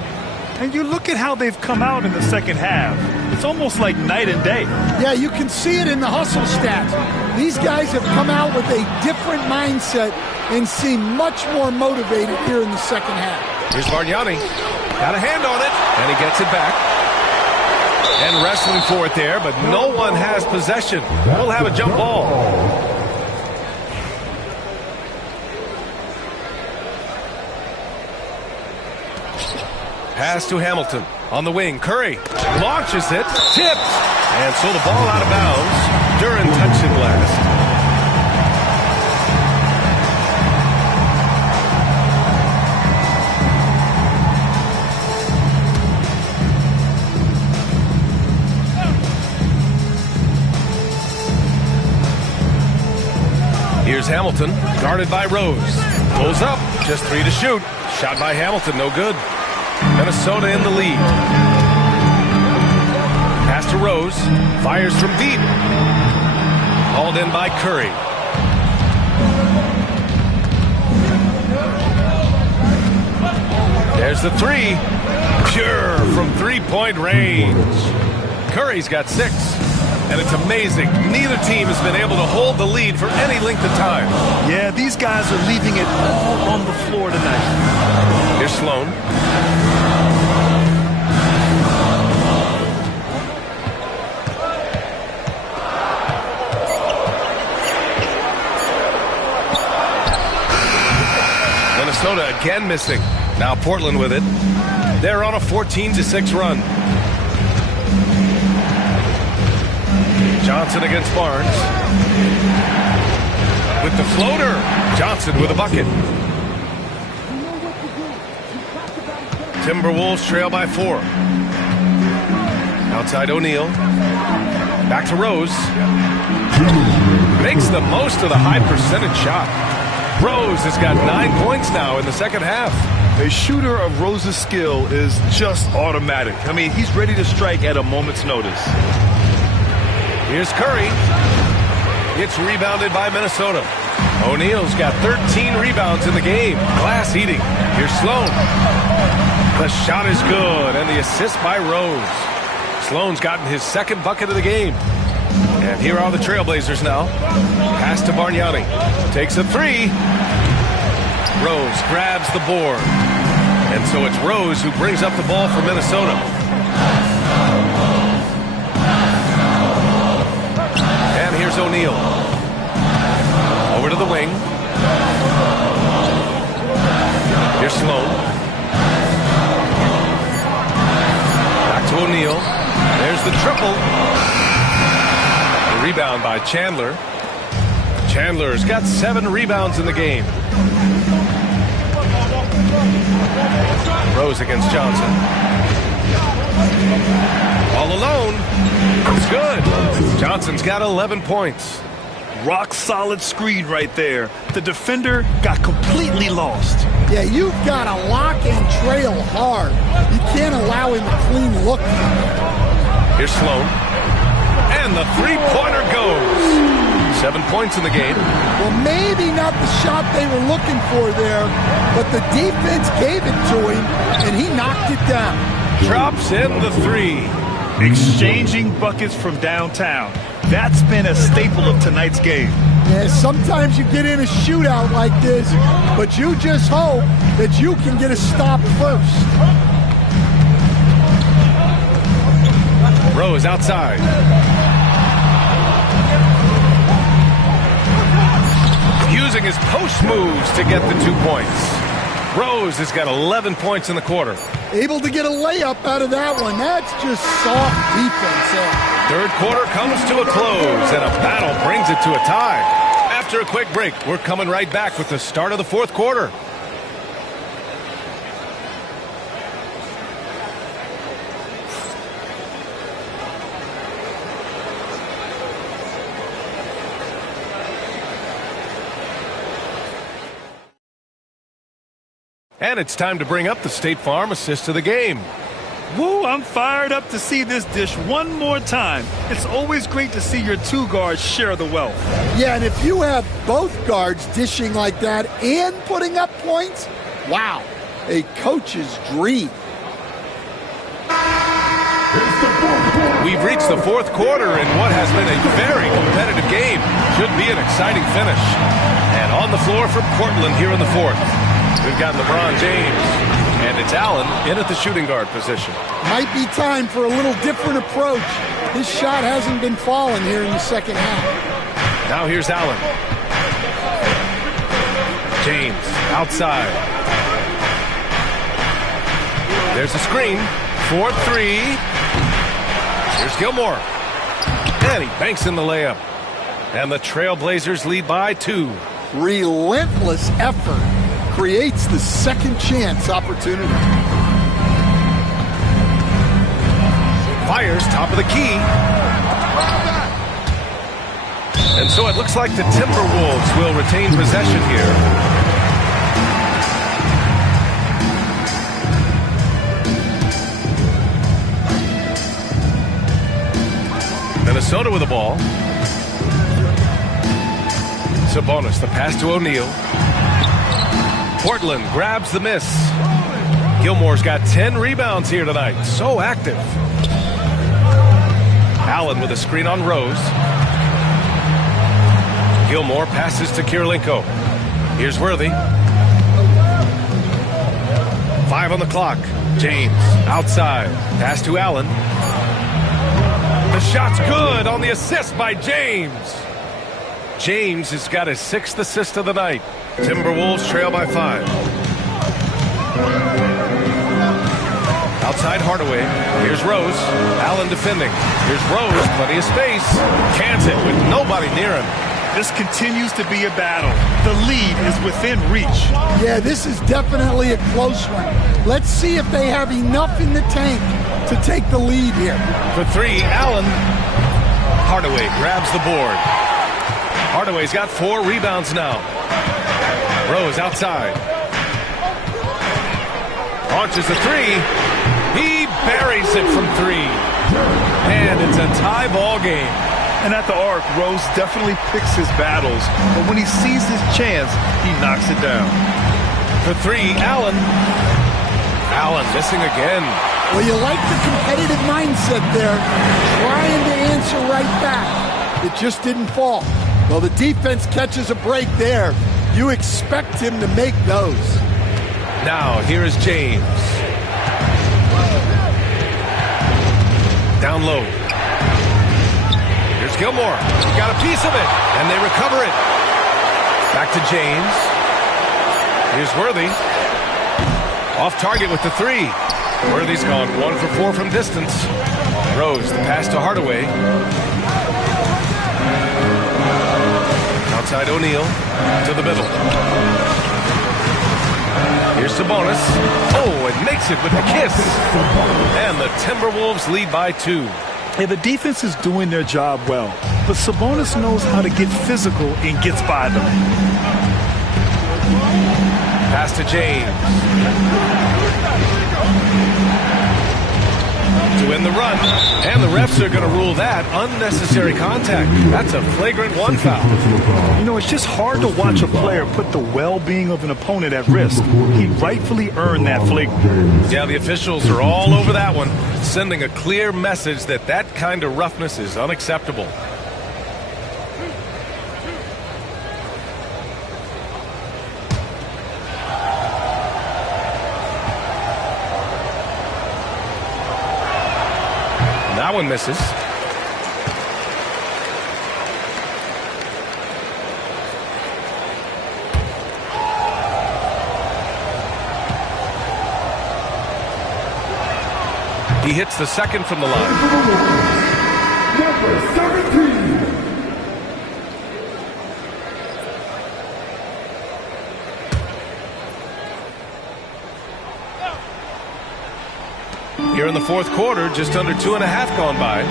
And you look at how they've come out in the second half. It's almost like night and day. Yeah, you can see it in the hustle stats. These guys have come out with a different mindset and seem much more motivated here in the second half. Here's Bargnani. Got a hand on it, and he gets it back. And wrestling for it there, but no one has possession. We'll have a jump ball. Pass to Hamilton. On the wing, Curry launches it, tipped, and so the ball out of bounds. Duran touched it last. Here's Hamilton, guarded by Rose. Pulls up, just 3 to shoot. Shot by Hamilton, no good. Minnesota in the lead. Pass to Rose. Fires from deep. Hauled in by Curry. There's the three. Pure from three-point range. Curry's got 6. And it's amazing. Neither team has been able to hold the lead for any length of time. Yeah, these guys are leaving it all on the floor tonight. Here's Sloan. Minnesota again missing. Now Portland with it. They're on a 14-6 run. Johnson against Barnes. With the floater. Johnson with a bucket. Timberwolves trail by 4. Outside O'Neal. Back to Rose. Makes the most of the high percentage shot. Rose has got 9 points now in the second half. A shooter of Rose's skill is just automatic. I mean, he's ready to strike at a moment's notice. Here's Curry. It's rebounded by Minnesota. O'Neal's got 13 rebounds in the game. Glass eating. Here's Sloan. The shot is good, and the assist by Rose. Sloan's gotten his second bucket of the game. And here are the Trailblazers now. Pass to Bargnani. Takes a 3. Rose grabs the board. And so it's Rose who brings up the ball for Minnesota. And here's O'Neal. Over to the wing. Here's Sloan. Back to O'Neal. There's the triple. The rebound by Chandler. Chandler's got 7 rebounds in the game. Rose against Johnson. All alone. It's good. Johnson's got 11 points. Rock solid screen right there. The defender got completely lost. Yeah, you've got to lock and trail hard. You can't allow him a clean look. Here's Sloan. And the three-pointer goes. 7 points in the game. Well, maybe not the shot they were looking for there, but the defense gave it to him, and he knocked it down. Drops in the 3. Exchanging buckets from downtown. That's been a staple of tonight's game. Yeah, sometimes you get in a shootout like this, but you just hope that you can get a stop first. Rose outside. Using his post moves to get the 2 points. Rose has got 11 points in the quarter. Able to get a layup out of that one. That's just soft defense. Third quarter comes to a close, and a battle brings it to a tie. After a quick break, we're coming right back with the start of the fourth quarter. And it's time to bring up the State Farm assist of the game. Woo, I'm fired up to see this dish one more time. It's always great to see your 2 guards share the wealth. Yeah, and if you have both guards dishing like that and putting up points, wow, a coach's dream. It's the fourth quarter. We've reached the fourth quarter in what has been a very competitive game. Should be an exciting finish. And on the floor for Portland here in the fourth, we've got LeBron James, and it's Allen in at the shooting guard position. Might be time for a little different approach. This shot hasn't been falling here in the second half. Now here's Allen. James outside. There's a screen. 4-3. Here's Gilmore. And he banks in the layup. And the Trailblazers lead by 2. Relentless effort creates the second chance opportunity. Fires top of the key. And so it looks like the Timberwolves will retain possession here. Minnesota with the ball. Sabonis, the pass to O'Neal. Portland grabs the miss. Gilmore's got 10 rebounds here tonight. So active. Allen with a screen on Rose. Gilmore passes to Kirilenko. Here's Worthy. 5 on the clock. James outside. Pass to Allen. The shot's good on the assist by James. James has got his 6th assist of the night. Timberwolves trail by 5. Outside Hardaway. Here's Rose. Allen defending. Here's Rose. Plenty of space. Cans it with nobody near him. This continues to be a battle. The lead is within reach. Yeah, this is definitely a close one. Let's see if they have enough in the tank to take the lead here. For 3, Allen. Hardaway grabs the board. Hardaway's got 4 rebounds now. Rose outside. Launches a 3. He buries it from 3. And it's a tie ball game. And at the arc, Rose definitely picks his battles, but when he sees his chance, he knocks it down. For 3, Allen. Allen missing again. Well, you like the competitive mindset there, trying to answer right back. It just didn't fall. Well, the defense catches a break there. You expect him to make those. Now, here is James. Down low. Here's Gilmore. He got a piece of it, and they recover it. Back to James. Here's Worthy. Off target with the 3. Worthy's gone 1 for 4 from distance. Rose, the pass to Hardaway. Outside O'Neal to the middle. Here's Sabonis. Oh, and makes it with the kiss. And the Timberwolves lead by 2. Yeah, the defense is doing their job well, but Sabonis knows how to get physical and gets by them. Pass to James. To win the run. And the refs are going to rule that unnecessary contact. That's a flagrant 1 foul. You know, it's just hard to watch a player put the well-being of an opponent at risk. He rightfully earned that flagrant. Yeah, the officials are all over that one, sending a clear message that that kind of roughness is unacceptable. That one misses. He hits the second from the line. Number 17. Here in the fourth quarter, just under 2.5 gone by.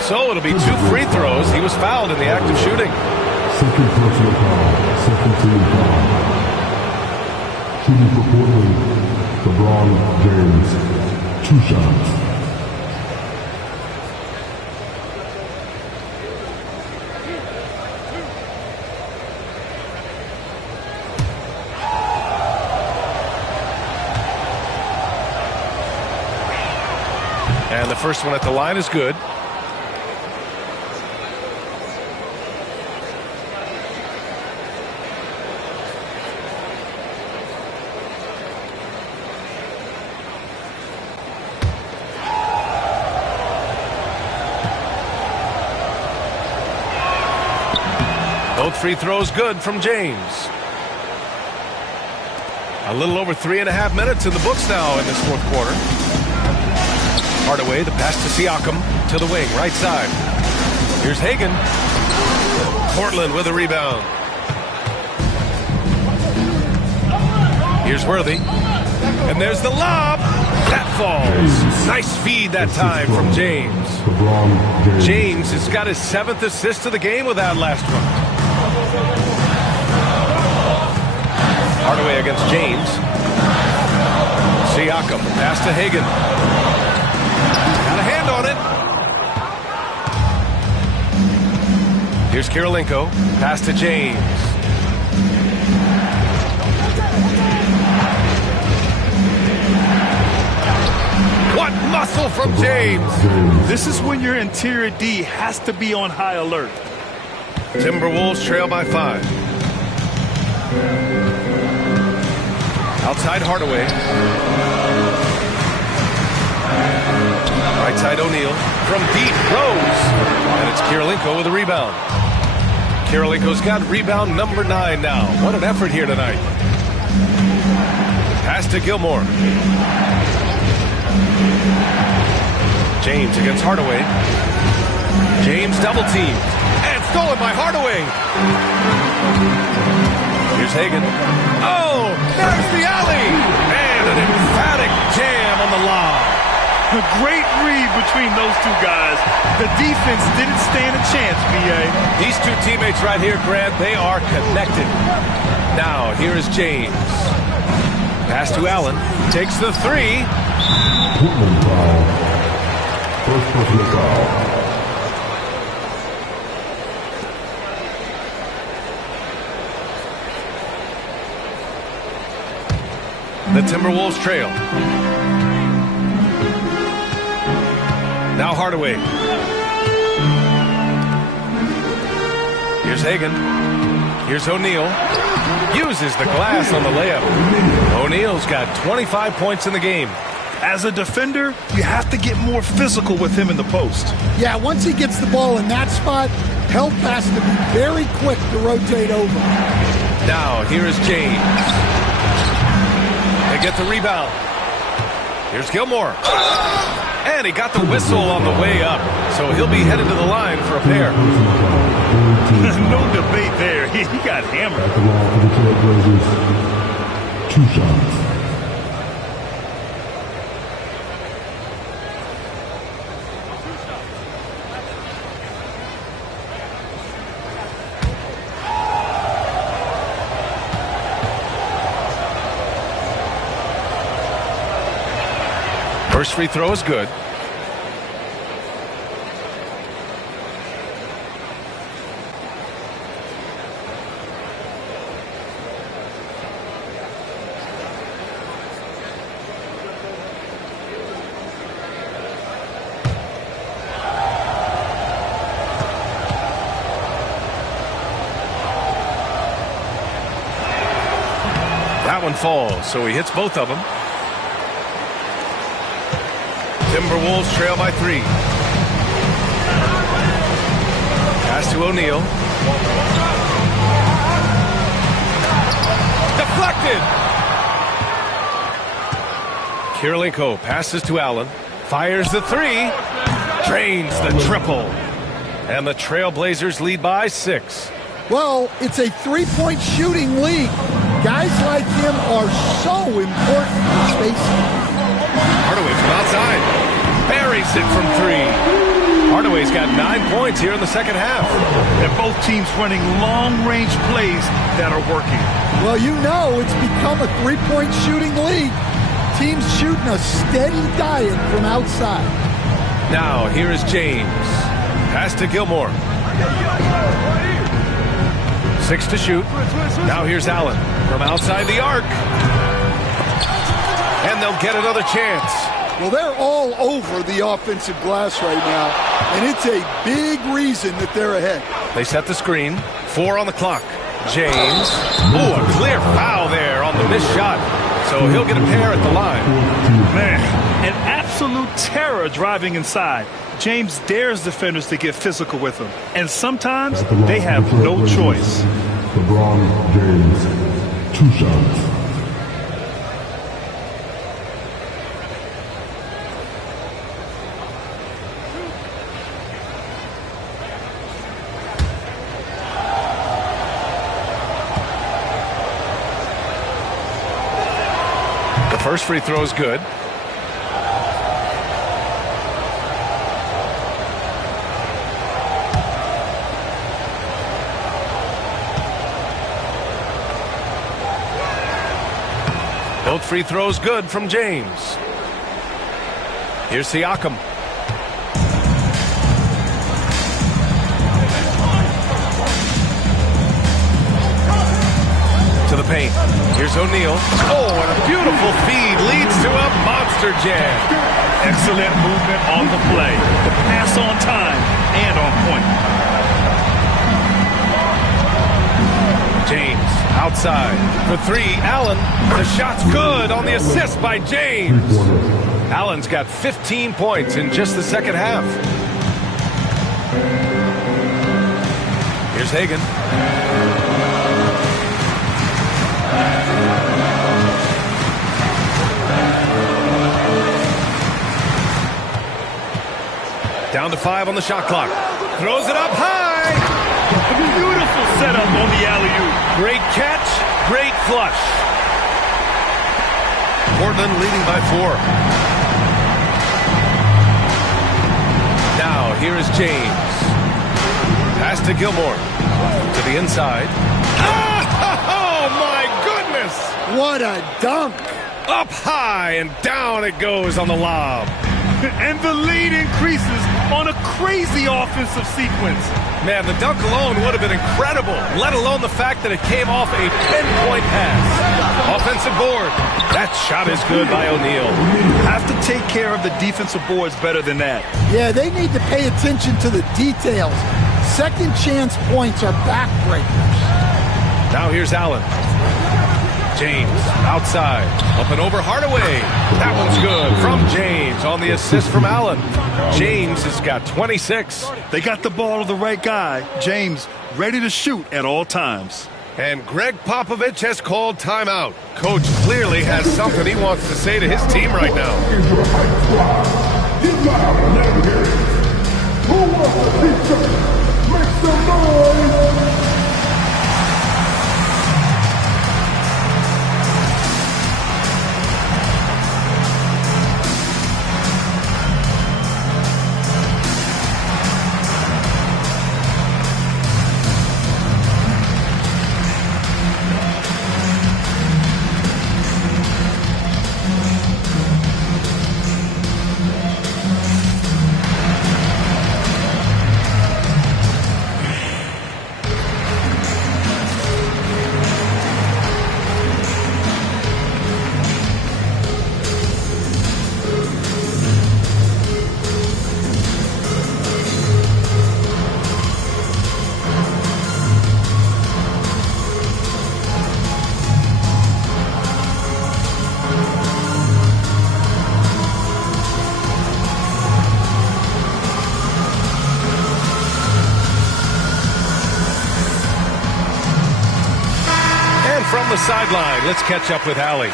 So it'll be 2 free throws. He was fouled in the act of shooting. Second personal foul. Second team foul. Shooting for Portland, LeBron James. 2 shots. And the first one at the line is good. Both free throws good from James. A little over 3.5 minutes in the books now in this fourth quarter. Hardaway, the pass to Siakam, to the wing, right side. Here's Hagan. Portland with a rebound. Here's Worthy. And there's the lob. That falls. Nice feed that time from James. James has got his 7th assist of the game with that last one. Hardaway against James. Siakam, pass to Hagan. Got a hand on it. Here's Kirilenko, pass to James. What muscle from James! This is when your interior D has to be on high alert. Timberwolves trail by 5. Outside Hardaway. Right side O'Neal. From deep, Rose. And it's Kirilenko with a rebound. Kirilenko's got rebound number 9 now. What an effort here tonight. Pass to Gilmore. James against Hardaway. James double teamed. And stolen by Hardaway. Here's Hagan. Oh, there's the alley. And an emphatic jam on the lob. A great read between those two guys. The defense didn't stand a chance, B.A. These two teammates right here, Grant, they are connected. Now, here is James. Pass to Allen. Takes the 3. Portland foul. First personal foul. The Timberwolves trail. Now Hardaway. Here's Hagan. Here's O'Neal. Uses the glass on the layup. O'Neal's got 25 points in the game. As a defender, you have to get more physical with him in the post. Yeah, once he gets the ball in that spot, help has to be very quick to rotate over. Now here is James. They get the rebound. Here's Gilmore. And he got the whistle on the way up. So he'll be headed to the line for a pair. No debate there. He got hammered. At the line for the Trailblazers. 2 shots. First free throw is good. That one falls, so he hits both of them. Timberwolves trail by 3. Pass to O'Neal. Deflected! Kirilenko passes to Allen. Fires the 3. Drains the triple. And the Trailblazers lead by 6. Well, it's a three-point shooting league. Guys like him are so important in spacing. Hardaway from outside. Buries it from 3. Hardaway's got 9 points here in the second half. And both teams running long-range plays that are working. Well, you know it's become a three-point shooting league. Teams shooting a steady diet from outside. Now, here is James. Pass to Gilmore. 6 to shoot. Now here's Allen from outside the arc. And they'll get another chance. Well, they're all over the offensive glass right now, and it's a big reason that they're ahead. They set the screen. 4 on the clock. James. Oh, a clear foul there on the missed shot. So he'll get a pair at the line. Man, an absolute terror driving inside. James dares defenders to get physical with him, and sometimes they have no choice. LeBron James, 2 shots. The first free throw is good. Both free throws good from James. Here's Siakam. To the paint. Here's O'Neal. Oh, and a beautiful feed leads to a monster jam. Excellent movement on the play. The pass on time and on point. James outside for 3. Allen. The shot's good on the assist by James. Allen's got 15 points in just the second half. Here's Hagan. Down to 5 on the shot clock. Throws it up high. Beautiful setup on the alley-oop. Great catch, great flush. Portland leading by 4. Now here is James. Pass to Gilmore. To the inside. Oh my goodness! What a dunk! Up high and down it goes on the lob. And the lead increases on a crazy offensive sequence. Man, the dunk alone would have been incredible, let alone the fact that it came off a 10-point pass. Offensive board. That shot is good by O'Neal. Have to take care of the defensive boards better than that. Yeah, they need to pay attention to the details. Second chance points are backbreakers. Now here's Allen. James outside. Up and over Hardaway. That one's good from James on the assist from Allen. James has got 26. They got the ball to the right guy. James ready to shoot at all times. And Greg Popovich has called timeout. Coach clearly has something he wants to say to his team right now. Get loud and let me hear it. Who wants a t-shirt? Make some noise! From the sideline, let's catch up with Allie.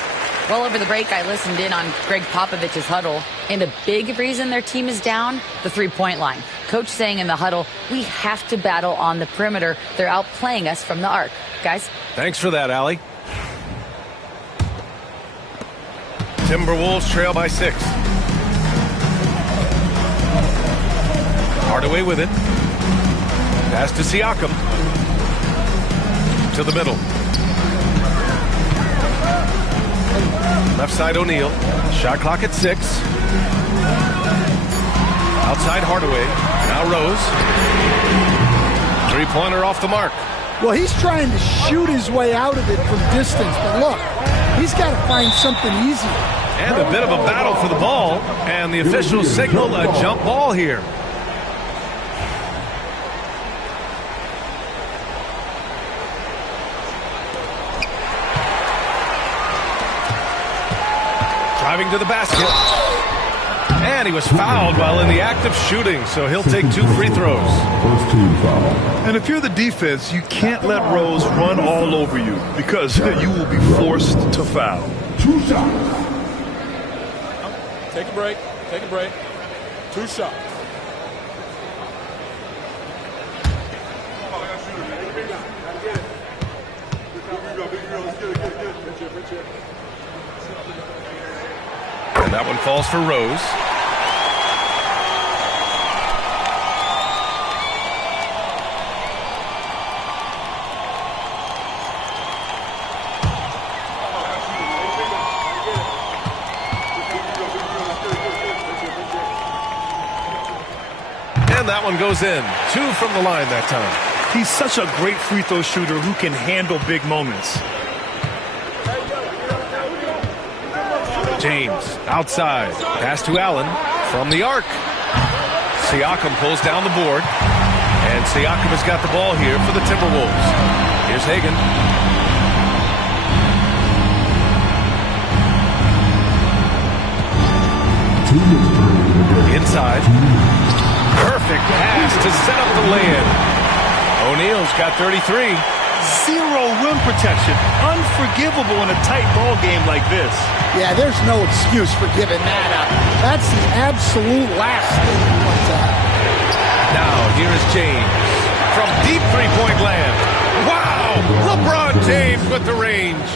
Well, over the break, I listened in on Greg Popovich's huddle, and a big reason their team is down, the three-point line. Coach saying in the huddle, we have to battle on the perimeter. They're outplaying us from the arc. Guys? Thanks for that, Allie. Timberwolves trail by 6. Hardaway with it. Pass to Siakam. To the middle. Left side O'Neal. Shot clock at 6. Outside Hardaway. Now Rose. Three-pointer off the mark. Well, he's trying to shoot his way out of it from distance, but look, he's got to find something easier. And a bit of a battle for the ball, and the officials signal a jump ball here. Driving to the basket. And he was fouled while in the act of shooting, so he'll take 2 free throws. And if you're the defense, you can't let Rose run all over you because you will be forced to foul. 2 shots. Take a break. Take a break. 2 shots. And that one falls for Rose. And that one goes in. 2 from the line that time. He's such a great free throw shooter who can handle big moments. James outside. Pass to Allen from the arc. Siakam pulls down the board. And Siakam has got the ball here for the Timberwolves. Here's Hagan. Inside. Perfect pass to set up the lay-in. O'Neal's got 33. Zero rim protection. Unforgivable in a tight ball game like this. Yeah, there's no excuse for giving that up. That's the absolute last thing you want to happen. Now, here is James from deep three-point land. Wow! LeBron James with the range.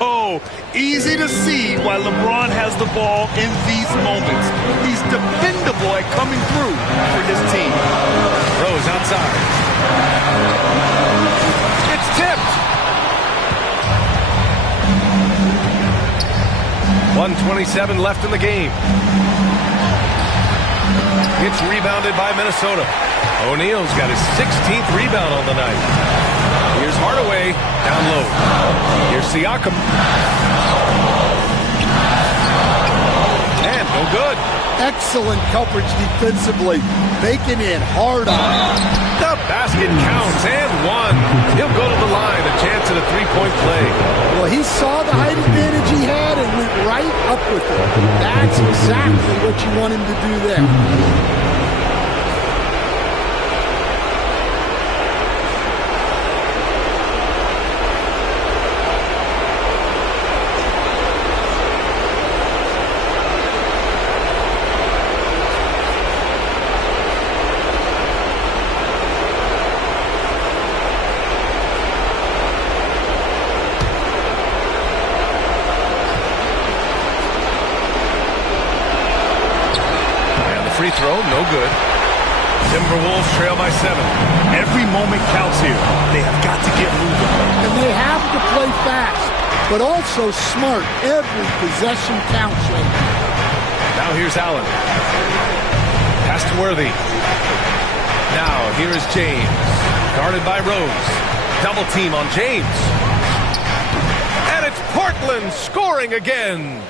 Oh, easy to see why LeBron has the ball in these moments. He's dependable at coming through for his team. Rose outside. It's tipped. 1:27 left in the game. It's rebounded by Minnesota. O'Neal's got his 16th rebound on the night. Here's Hardaway down low. Here's Siakam. And no good. Excellent coverage defensively. Making it hard on him. The basket counts and 1. He'll go to the line. A chance at a three-point play. Well, he saw the height advantage he had and went right up with it. That's exactly what you want him to do there. Free throw, no good. Timberwolves trail by 7. Every moment counts here. They have got to get moving. And they have to play fast, but also smart. Every possession counts right now. Now here's Allen. Pass to Worthy. Now here is James. Guarded by Rose. Double team on James. And it's Portland scoring again.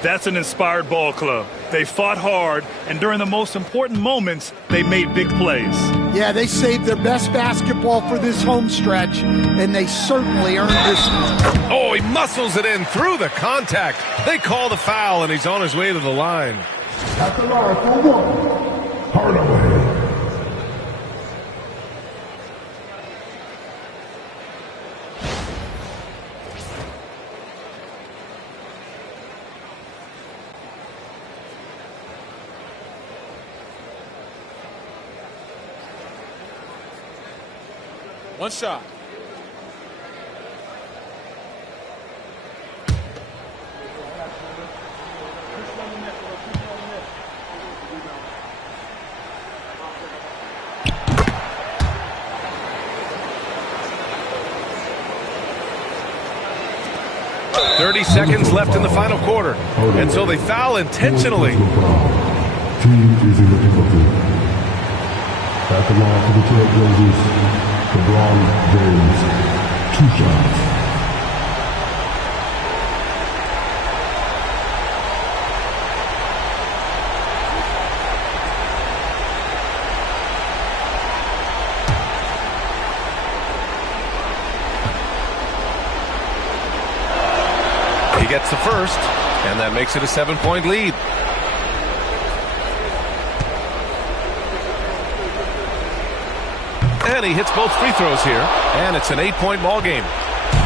That's an inspired ball club. They fought hard, and during the most important moments, they made big plays. Yeah, they saved their best basketball for this home stretch, and they certainly earned this one. Oh, he muscles it in through the contact. They call the foul, and he's on his way to the line. At the line for 1. Hardaway. One shot. Seconds left in the final quarter, and so they foul intentionally. Team is in the penalty. At the line for the Trailblazers, LeBron James, 2 shots. gets the first, and that makes it a 7-point lead. And he hits both free throws here, and it's an 8-point ball game.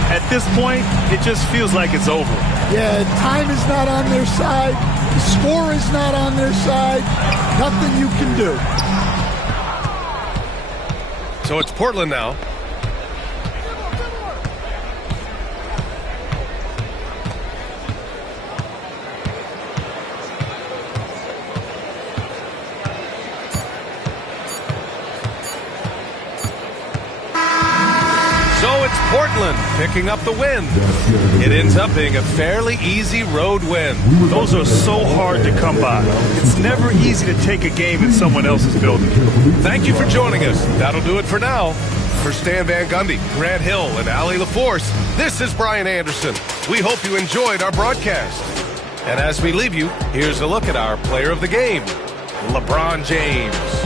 At this point, it just feels like it's over. Yeah, time is not on their side. The score is not on their side. Nothing you can do. So it's Portland now. So it's Portland picking up the win. It ends up being a fairly easy road win. Those are so hard to come by. It's never easy to take a game in someone else's building. Thank you for joining us. That'll do it for now. For Stan Van Gundy, Grant Hill, and Allie LaForce, this is Brian Anderson. We hope you enjoyed our broadcast. And as we leave you, here's a look at our player of the game, LeBron James.